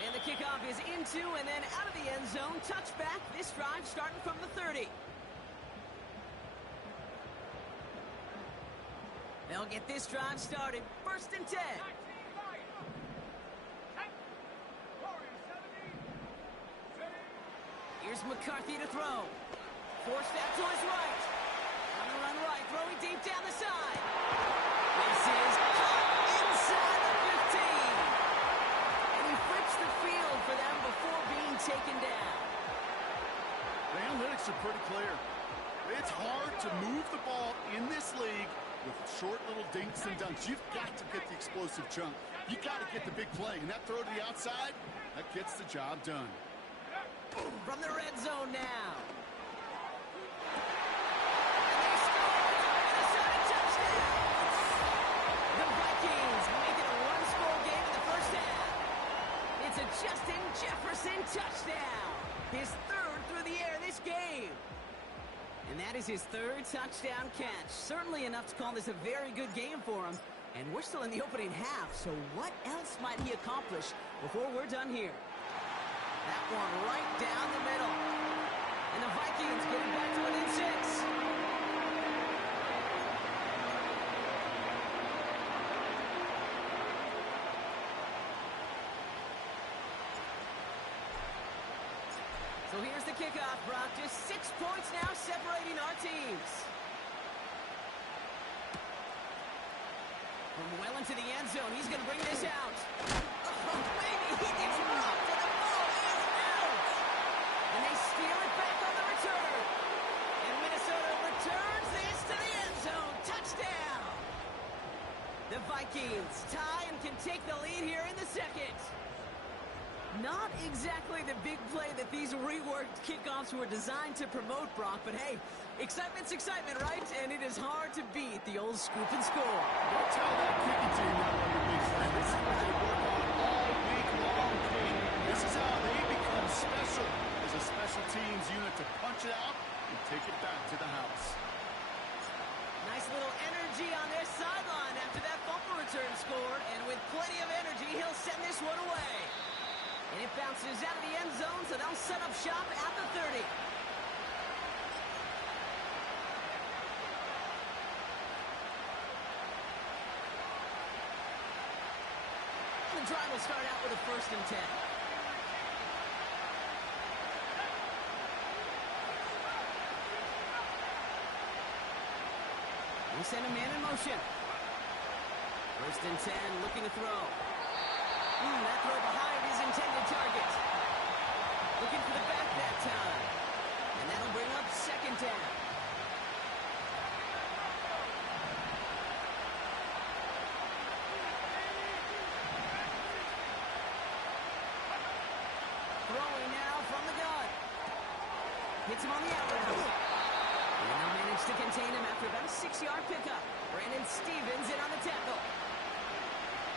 And the kickoff is into and then out of the end zone. Touchback, this drive starting from the 30. They'll get this drive started. First and 10. Here's McCarthy to throw. Forced out to his right. On the run right, throwing deep down the side. This is caught inside the 15. And he flips the field for them before being taken down. The analytics are pretty clear. It's hard to move the ball in this league with short little dinks and dunks. You've got to get the explosive chunk. You've got to get the big play. And that throw to the outside, that gets the job done. From the red zone now. And they score! Minnesota touchdown! The Vikings make it a one-score game in the first half. It's a Justin Jefferson touchdown. His third through the air this game. And that is his third touchdown catch. Certainly enough to call this a very good game for him. And we're still in the opening half, so what else might he accomplish before we're done here? That one right down the middle. And the Vikings getting back to within 6. So here's the kickoff, Brock. Just 6 points now separating our teams. From well into the end zone, he's going to bring this out. Oh, baby, he gets rocked, and the ball is out. And they steal it back on the return. And Minnesota returns this to the end zone. Touchdown. The Vikings tie and can take the lead here in the second. Not exactly the big play that these reworked kickoffs were designed to promote, Brock, but hey, excitement's excitement, right? And it is hard to beat the old scoop and score. Don't tell that kicking team that on the big play. This is what they work on all week long, Kate. This is how they become special as a special team's unit to punch it out and take it back to the house. Nice little energy on their sideline after that fumble return score. And with plenty of energy, he'll send this one away. And it bounces out of the end zone, so they'll set up shop at the 30. The drive will start out with a 1st and 10. We'll send a man in motion. 1st and 10, looking to throw. That throw behind his intended target. Looking for the back that time. And that'll bring up 2nd down. Throwing now from the gun. Hits him on the out route. And they'll manage to contain him after about a 6-yard pickup. Brandon Stevens in on the tackle.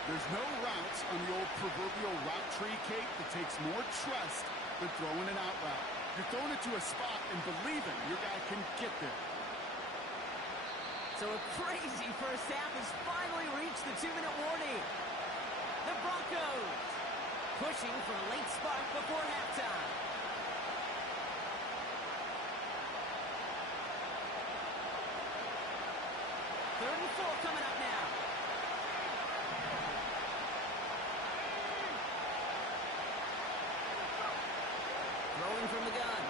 There's no routes on the old proverbial route tree, Kate, that takes more trust than throwing an out route. You're throwing it to a spot and believing your guy can get there. So a crazy first half has finally reached the 2-minute warning. The Broncos pushing for a late spark before halftime. Third and 4 coming up now. Throwing from the gun.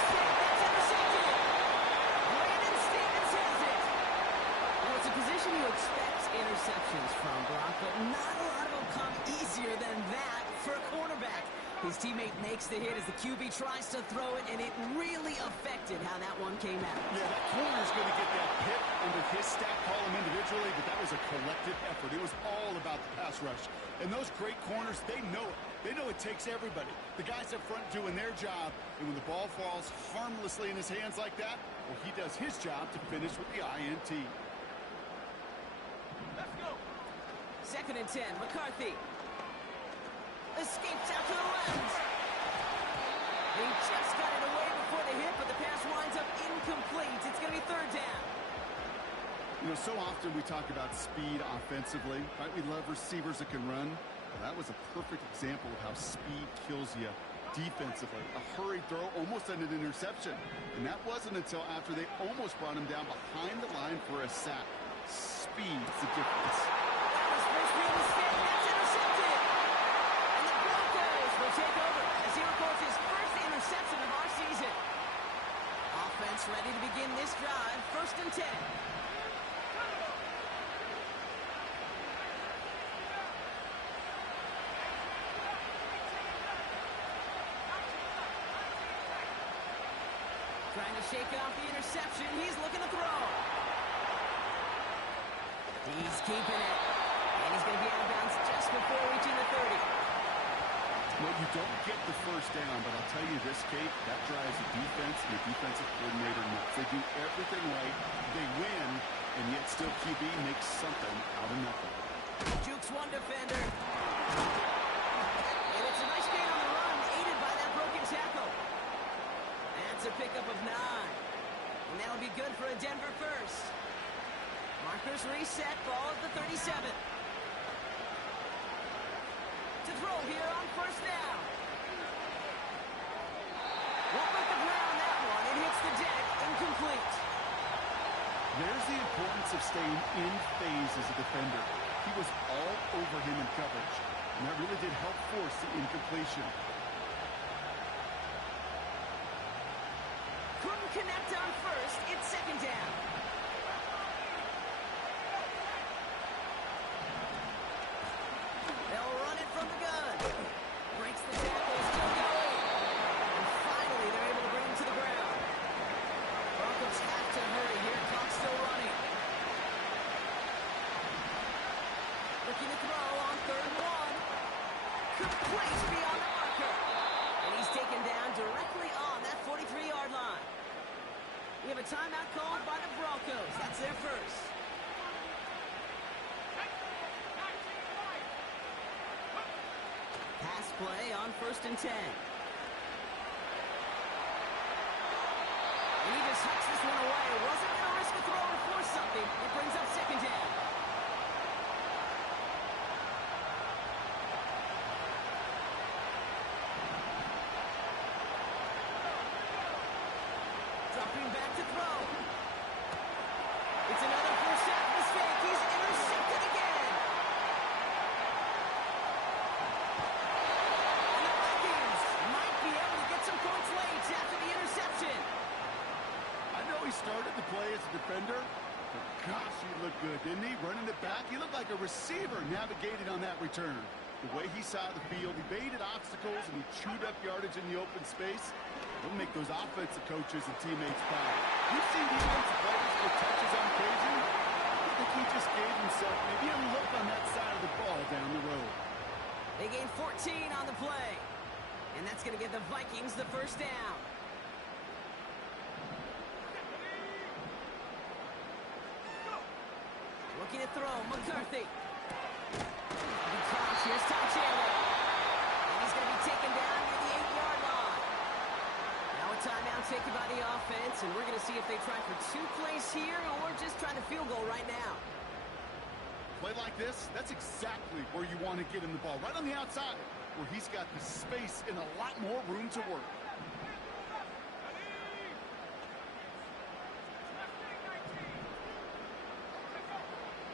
That's intercepted. Brandon Stevens has it. Well, it's a position you expect interceptions from, Brock, but not a lot of them come easier than that for a cornerback. His teammate makes the hit as the QB tries to throw it, and it really affected how that one came out. Yeah, that corner's going to get that hit under his stat column individually, but that was a collective effort. It was all about the pass rush. And those great corners, they know it. They know it takes everybody. The guys up front doing their job, and when the ball falls harmlessly in his hands like that, well, he does his job to finish with the INT. Let's go. 2nd and 10, McCarthy. Escapes out to the left. He just got it away before the hit, but the pass winds up incomplete. It's going to be 3rd down. You know, so often we talk about speed offensively, right? We love receivers that can run. Well, that was a perfect example of how speed kills you defensively. A hurried throw almost ended an interception. And that wasn't until after they almost brought him down behind the line for a sack. Speed's the difference. That was first real mistake. That's intercepted. And the Broncos will take over as he records his first interception of our season. Offense ready to begin this drive. 1st and 10. Trying to shake off the interception. He's looking to throw. He's keeping it. And he's going to be out of bounds just before reaching the 30. Well, you don't get the first down, but I'll tell you this, Kate, that drives the defense and the defensive coordinator nuts. They do everything right. They win, and yet still QB makes something out of nothing. Jukes one defender. And it's a nice gain on the run, aided by that broken tackle. That's a pickup of 9. And that'll be good for a Denver first. Markers reset, ball at the 37. To throw here on 1st down. Won't make the ground that one. It hits the deck, incomplete. There's the importance of staying in phase as a defender. He was all over him in coverage, and that really did help force the incompletion. Couldn't connect on 1st. It's 2nd down. They'll run it from the gun. Breaks the tackle, still going. And finally, they're able to bring him to the ground. Broncos have to hurry here. Clock's still running. Looking to throw on 3rd and 1. Complete beyond the marker. And he's taken down directly on that 43-yard line. We have a timeout called by the Broncos. That's their first. Pass play on 1st and 10. And he just hucks this one away. Wasn't going to risk a throw and force something. It brings up 2nd down. Dropping back to throw. It's another first half mistake. He's intercepted again. And the Vikings might be able to get some points late after the interception. I know he started the play as a defender, but gosh, he looked good, didn't he? Running it back, he looked like a receiver navigating on that return. The way he saw the field, he baited obstacles, and he chewed up yardage in the open space. It'll make those offensive coaches and teammates proud. You've seen defensive players get touches on occasion. I think he just gave himself maybe a look on that side of the ball down the road. They gain 14 on the play. And that's going to give the Vikings the first down. Looking to throw, McCarthy. Here's Tom Chandler. And he's going to be taken down near the 8-yard line. Now a timeout taken by the offense, and we're going to see if they try for 2 plays here or just try to field goal right now. Play like this, that's exactly where you want to get him the ball. Right on the outside, where he's got the space and a lot more room to work.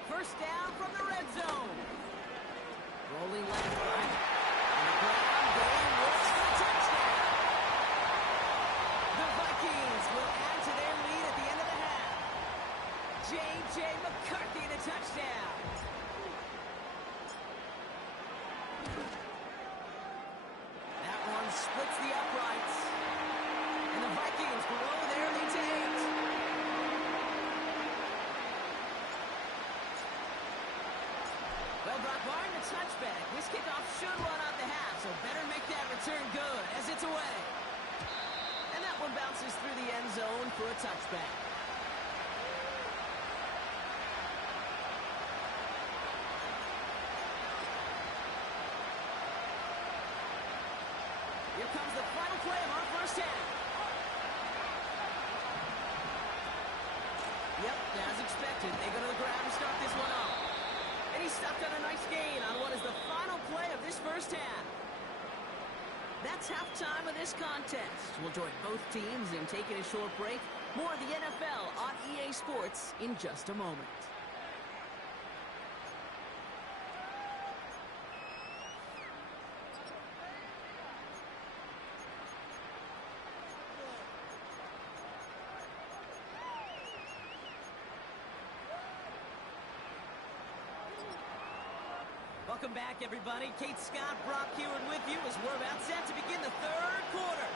First down from the red zone. Rolling left right. And the ground game works for a touchdown. The Vikings will add to their lead at the end of the half. J.J. McCarthy the touchdown. That one splits the uprights. And the Vikings grow their lead to 8. Well, Brock Barton, the touchback. This kickoff should run out the half, so better make that return good as it's away. And that one bounces through the end zone for a touchback. Here comes the final play of our first half. Yep, as expected. They go to the ground to start this one off. And he stopped on a nice gain on what is the final play of this first half. That's halftime of this contest. We'll join both teams in taking a short break. More of the NFL on EA Sports in just a moment. Welcome back, everybody. Kate Scott, Brock Heward with you as we're about set to begin the third quarter.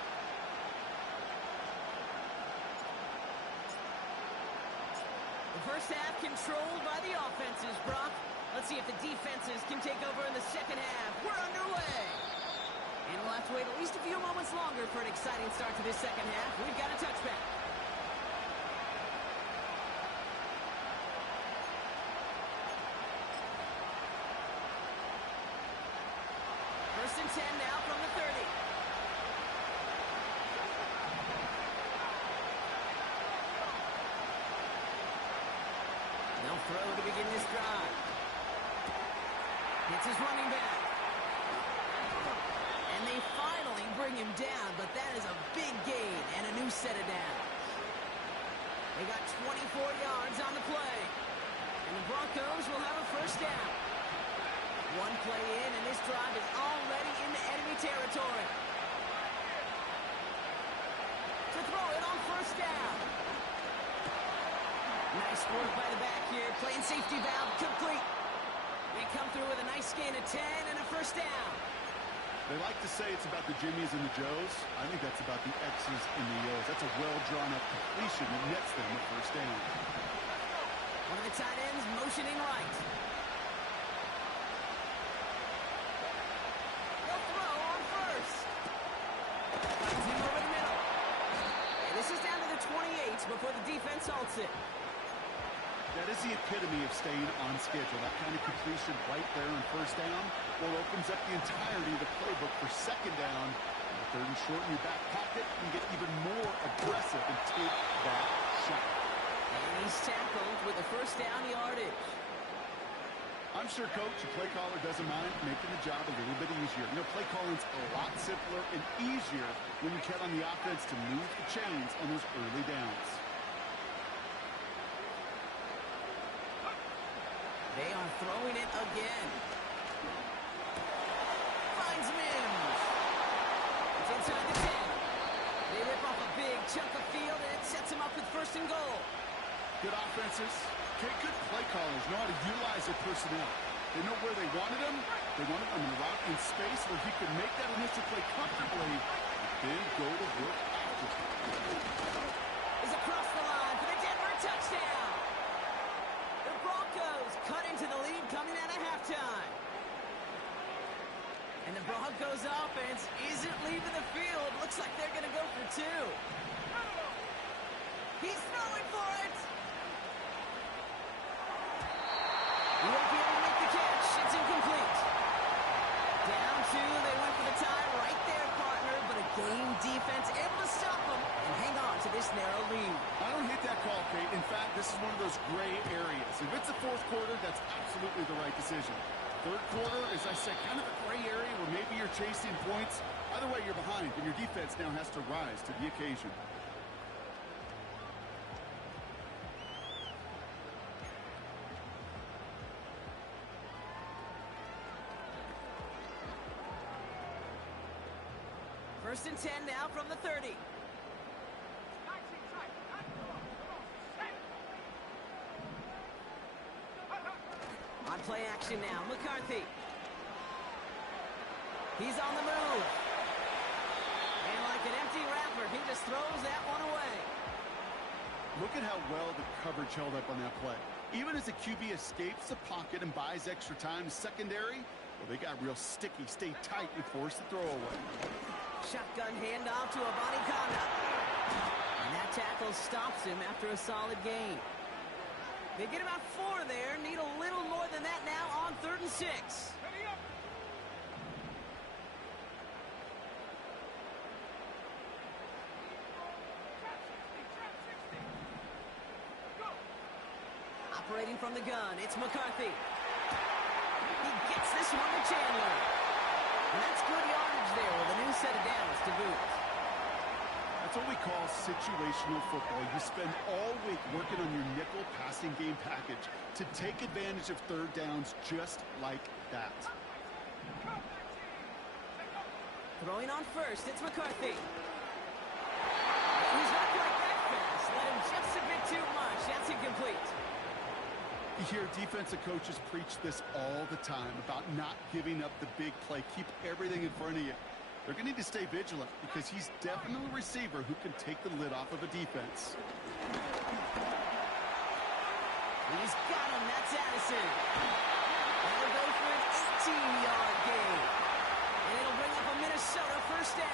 The first half controlled by the offenses, Brock. Let's see if the defenses can take over in the second half. We're underway. And we'll have to wait at least a few moments longer for an exciting start to this second half. We've got a touchback. First and 10 now from the 30. They'll throw to begin this drive. It's his running back. And they finally bring him down, but that is a big gain and a new set of downs. They got 24 yards on the play. And the Broncos will have a first down. One play in, and this drive is already into enemy territory. To throw it on first down. Nice work by the back here. Playing safety valve complete. They come through with a nice gain of 10 and a first down. They like to say it's about the Jimmies and the Joes. I think that's about the X's and the O's. That's a well-drawn-up completion that nets them a first down. One of the tight ends motioning right. They'll throw on first. Finds him over the middle. And this is down to the 28 before the defense halts it. That is the epitome of staying on schedule. That kind of completion right there on first down, well, opens up the entirety of the playbook for second down. And third and short in your back pocket, you get even more aggressive and take that shot. And he's tackled with a first down yardage. I'm sure coach and play caller doesn't mind making the job a little bit easier. You know, play calling's a lot simpler and easier when you count on the offense to move the chains on those early downs. They are throwing it again. Finds Mims. It's inside the 10. They rip off a big chunk of field, and it sets them up with first and goal. Good offenses. Okay, good play callers know how to utilize their personnel. They know where they wanted him. They wanted him in a route in space where he could make that initial play comfortably, and then go to work after. Is across the line for the Denver touchdown. The Broncos cut into the lead coming out of halftime. And the Broncos offense isn't leaving the field. Looks like they're going to go for two. He's throwing for it. He won't be able to make the catch. It's incomplete. Down two. They went for the tie right there, partner. But a game defense able to stop them and hang on to this narrow lead. I don't hate that call, Kate. In fact, this is one of those gray areas. If it's the fourth quarter, that's absolutely the right decision. Third quarter, as I said, kind of a gray area where maybe you're chasing points. Either way, you're behind, and your defense now has to rise to the occasion. First and 10 now from the 30. On play action now, McCarthy. He's on the move. And like an empty wrapper, he just throws that one away. Look at how well the coverage held up on that play. Even as the QB escapes the pocket and buys extra time to secondary, well, they got real sticky, stay tight, and force the throw away. Shotgun handoff to a body conduct. And that tackle stops him after a solid gain. They get about 4 there. Need a little more than that now on 3rd and 6. Operating from the gun, it's McCarthy. He gets this one to Chandler. And that's good yardage there with a new set of downs to boot. That's what we call situational football. You spend all week working on your nickel passing game package to take advantage of third downs just like that. Throwing on first, it's McCarthy. He's not quite that fast. Let him just a bit too much. That's incomplete. You hear defensive coaches preach this all the time about not giving up the big play. Keep everything in front of you. They're going to need to stay vigilant because he's definitely a receiver who can take the lid off of a defense. He's got him. That's Addison. That'll go for an 18-yard gain. And it'll bring up a Minnesota first down.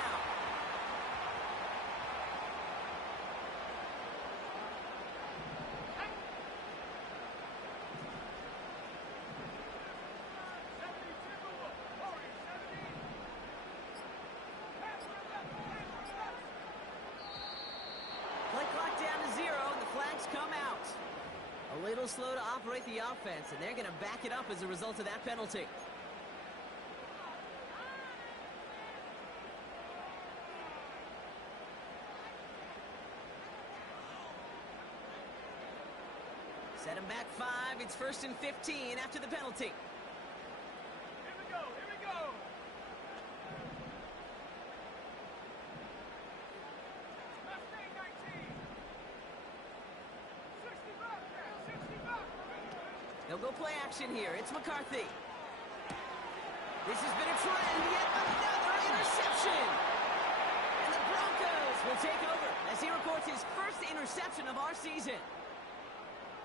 A little slow to operate the offense, and they're going to back it up as a result of that penalty. Set him back 5. It's 1st and 15 after the penalty. Here we go. Here we go. They'll go play action here. It's McCarthy. This has been a trend. Yet another interception. And the Broncos will take over as he records his first interception of our season.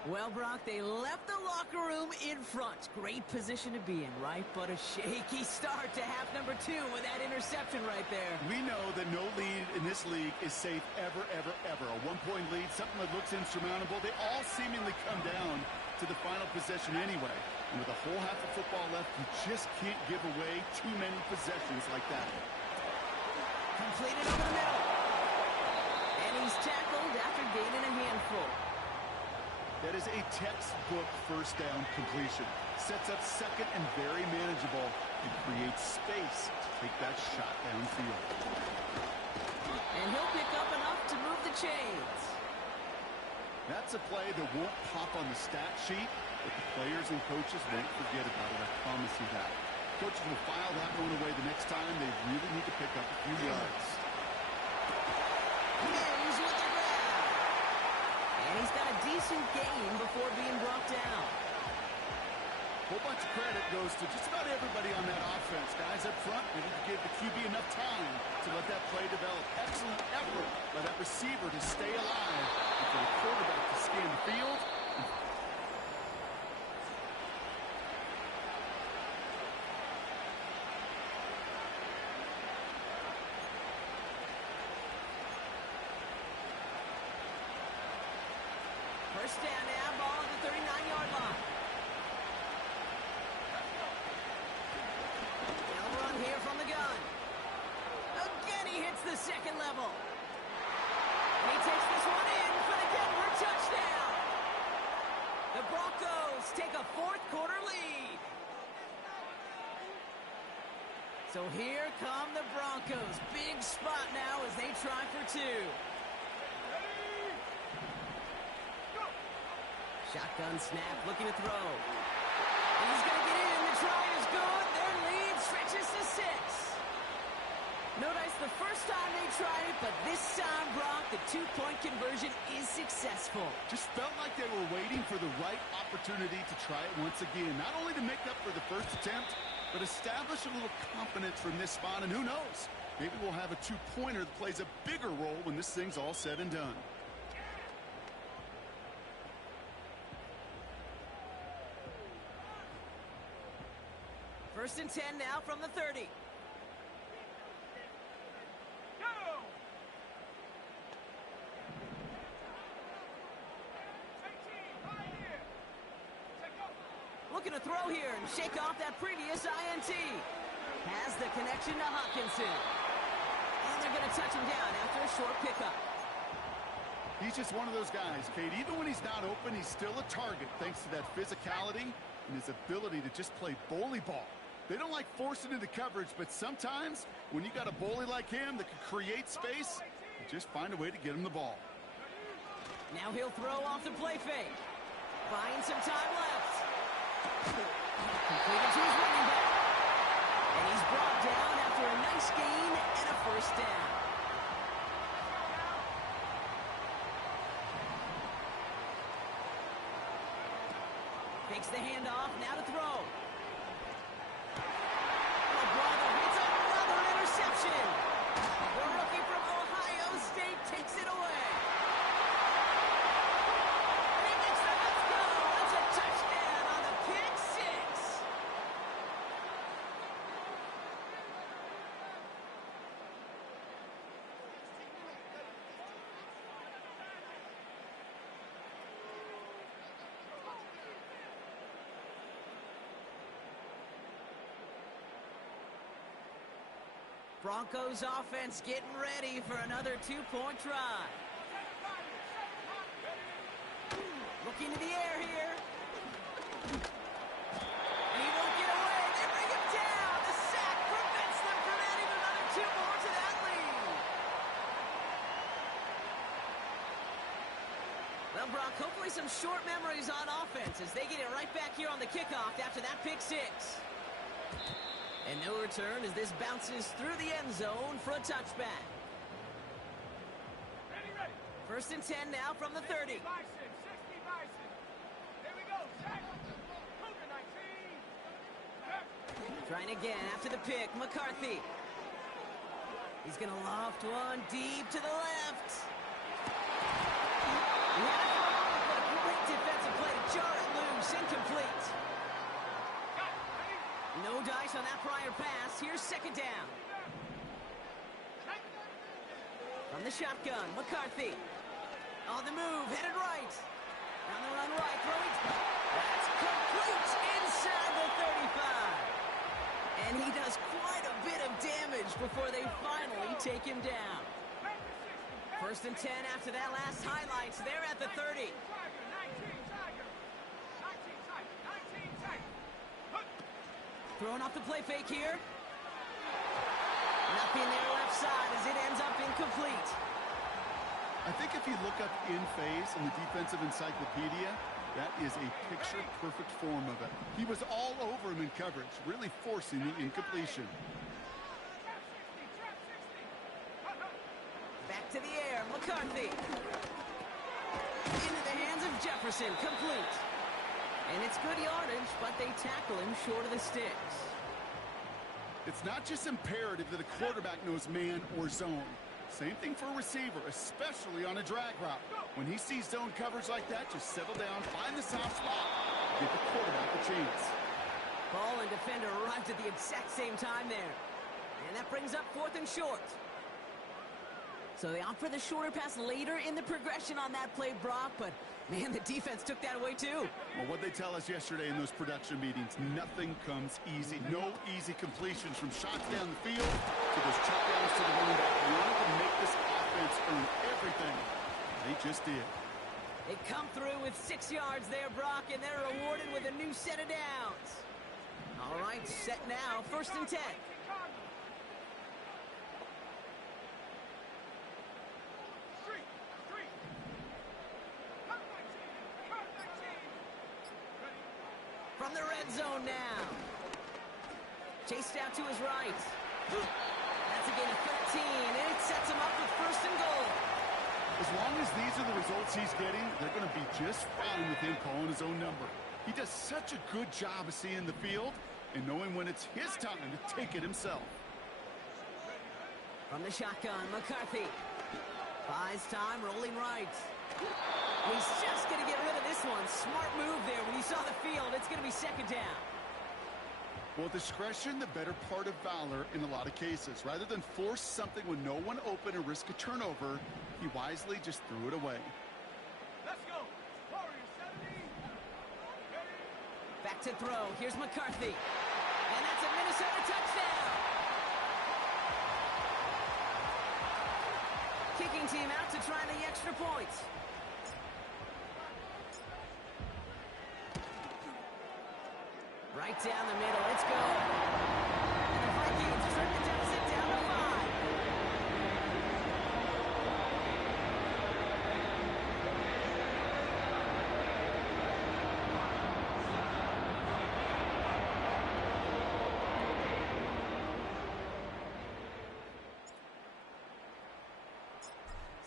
Well, Brock, they left the locker room in front. Great position to be in, right? But a shaky start to half number 2 with that interception right there. We know that no lead in in this league is safe ever, ever, ever. A one-point lead, something that looks insurmountable. They all seemingly come down to the final possession anyway. And with a whole half of football left, you just can't give away too many possessions like that. Completed over the middle. And he's tackled after gaining a handful. That is a textbook first down completion. Sets up second and very manageable and creates space to take that shot downfield. And he'll pick up enough to move the chains. That's a play that won't pop on the stat sheet, but the players and coaches won't forget about it, I promise you that. Coaches will file that one away the next time they really need to pick up a few yards. Ends with the grab. And he's got a decent gain before being brought down. A whole bunch of credit goes to just about everybody on that offense. Guys up front, they need to give the QB enough time to let that play develop. Excellent effort by that receiver to stay alive and for the quarterback to scan the field. First down now, ball at the 39-yard line. They'll run here from the gun. Again, he hits the second level. And he takes this one in for the Denver touchdown. The Broncos take a fourth-quarter lead. So here come the Broncos. Big spot now as they try for two. Shotgun snap, looking to throw. He's going to get in. The try is good. Their lead stretches to 6. Notice the first time they tried it, but this time, Brock, the two-point conversion is successful. Just felt like they were waiting for the right opportunity to try it once again. Not only to make up for the first attempt, but establish a little confidence from this spot. And who knows, maybe we'll have a two-pointer that plays a bigger role when this thing's all said and done. First and 10 now from the 30. Looking to throw here and shake off that previous INT. Has the connection to Hopkinson. And they're going to touch him down after a short pickup. He's just one of those guys, Kate. Even when he's not open, he's still a target thanks to that physicality and his ability to just play bully ball. They don't like forcing into coverage, but sometimes when you got a bully like him that can create space, you just find a way to get him the ball. Now he'll throw off the play fake. Buying some time left. Completed to his running back. And he's brought down after a nice gain and a first down. Takes the handoff, now to throw. Oh, brother, it's another interception. The rookie from Ohio State takes it away. And he makes the let's go. That's a touchdown on the pick six. Broncos offense getting ready for another two-point try. Looking to the air here. And he won't get away. They bring him down. The sack prevents them from adding another two more to that lead. Well, Brock, hopefully some short memories on offense as they get it right back here on the kickoff after that pick six. And no return as this bounces through the end zone for a touchback. Ready. First and 10 now from the 30. 60 Bison. Here we go. Sack. Cougar 19. Trying again after the pick, McCarthy. He's going to loft one deep to the left. He had a throw, but a great defensive play to jar it loose. Incomplete. No dice on that prior pass. Here's second down. From the shotgun, McCarthy. On the move, headed right. On the run right, throwing. That's complete inside the 35. And he does quite a bit of damage before they finally take him down. First and 10 after that last highlights. They're at the 30. Throwing off the play fake here. Nothing there left side as it ends up incomplete. I think if you look up in phase in the defensive encyclopedia, that is a picture-perfect form of it. He was all over him in coverage, really forcing the incompletion. Back to the air, McCarthy. Into the hands of Jefferson, complete. And it's good yardage, but they tackle him short of the sticks. It's not just imperative that a quarterback knows man or zone. Same thing for a receiver, especially on a drag route. When he sees zone coverage like that, just settle down, find the soft spot, give the quarterback a chance. Ball and defender arrived at the exact same time there. And that brings up 4th and short. So they opt for the shorter pass later in the progression on that play, Brock, but man, the defense took that away too. Well, what they tell us yesterday in those production meetings, nothing comes easy. No easy completions from shots down the field to those checkdowns to the running back. We wanted to make this offense earn everything. They just did. They come through with 6 yards there, Brock, and they're rewarded with a new set of downs. All right, set now, 1st and 10. From the red zone now. Chased out to his right. That's a gain of 13, and it sets him up with 1st and goal. As long as these are the results he's getting, they're going to be just fine with him calling his own number. He does such a good job of seeing the field and knowing when it's his time to take it himself. From the shotgun, McCarthy. Buys time, rolling right. He's just going to get rid of this one. Smart move there. When you saw the field, it's going to be 2nd down. Well, discretion, the better part of valor in a lot of cases. Rather than force something with no one open and risk a turnover, he wisely just threw it away. Let's go. Warriors 70. Back to throw. Here's McCarthy. And that's a Minnesota touchdown. Kicking team out to try the extra points. Right down the middle. It's good. And the Vikings turn the deficit down to 5.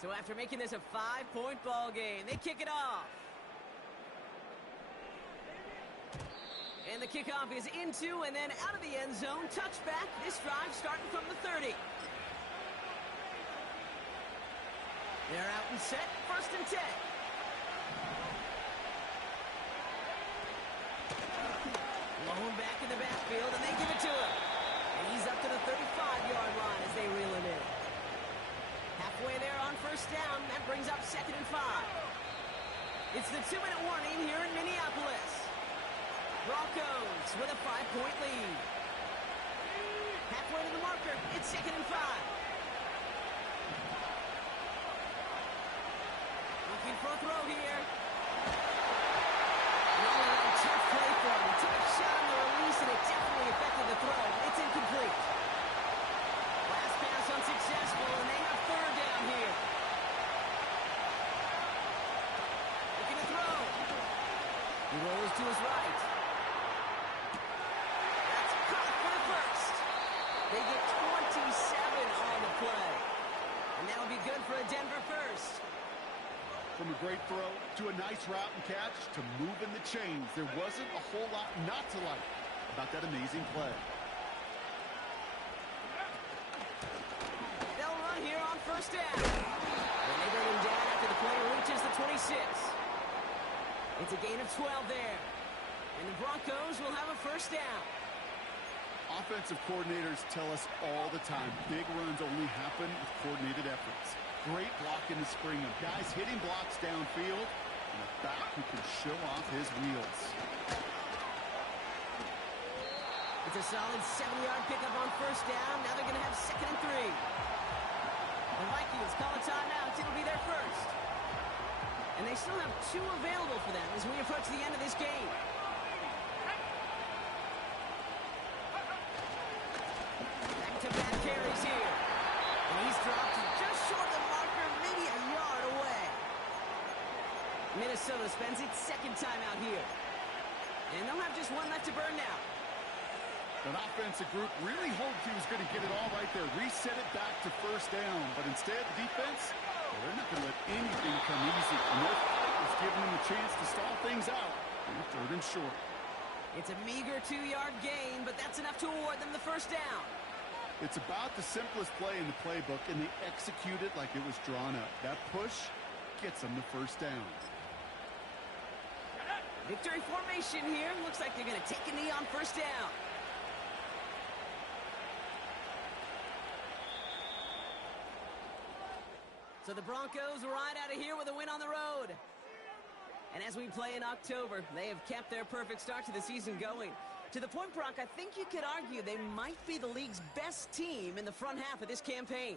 So after making this a 5-point ball game, they kick it off. And the kickoff is into and then out of the end zone. Touchback. This drive starting from the 30. They're out and set. 1st and 10. Blown back in the backfield, and they give it to him. And he's up to the 35-yard line as they reel him in. Halfway there on 1st down. That brings up 2nd and 5. It's the 2-minute warning here in Minneapolis. Broncos with a 5-point lead. Halfway to the marker, it's 2nd and 5. Looking for a throw here. Rolling on tough play for him. He took a shot on the release, and it definitely affected the throw. It's incomplete. Last pass unsuccessful, and they have 3rd down here. Looking to throw. He rolls to his right. They get 27 on the play. And that'll be good for a Denver first. From a great throw to a nice route and catch to moving the chains, there wasn't a whole lot not to like about that amazing play. They'll run here on 1st down. And they bring him down after the play reaches the 26. It's a gain of 12 there. And the Broncos will have a 1st down. Offensive coordinators tell us all the time, big runs only happen with coordinated efforts. Great block in the spring of guys hitting blocks downfield, and a back who can show off his wheels. It's a solid 7-yard pickup on first down. Now they're going to have 2nd and 3. The Vikings call a timeout. It'll be their first. And they still have 2 available for them as we approach the end of this game. Back-to-back carries here. And he's dropped just short of the marker, maybe a yard away. Minnesota spends its 2nd timeout here. And they'll have just 1 left to burn now. That offensive group really hoped he was going to get it all right there, reset it back to first down. But instead, the defense, they're not going to let anything come easy. And their fight was giving them a chance to stall things out. And 3rd and short. It's a meager 2-yard gain, but that's enough to award them the first down. It's about the simplest play in the playbook, and they execute it like it was drawn up. That push gets them the first down. Victory formation here. Looks like they're going to take a knee on first down. So the Broncos ride out of here with a win on the road. And as we play in October, they have kept their perfect start to the season going. To the point, Brock, I think you could argue they might be the league's best team in the front half of this campaign.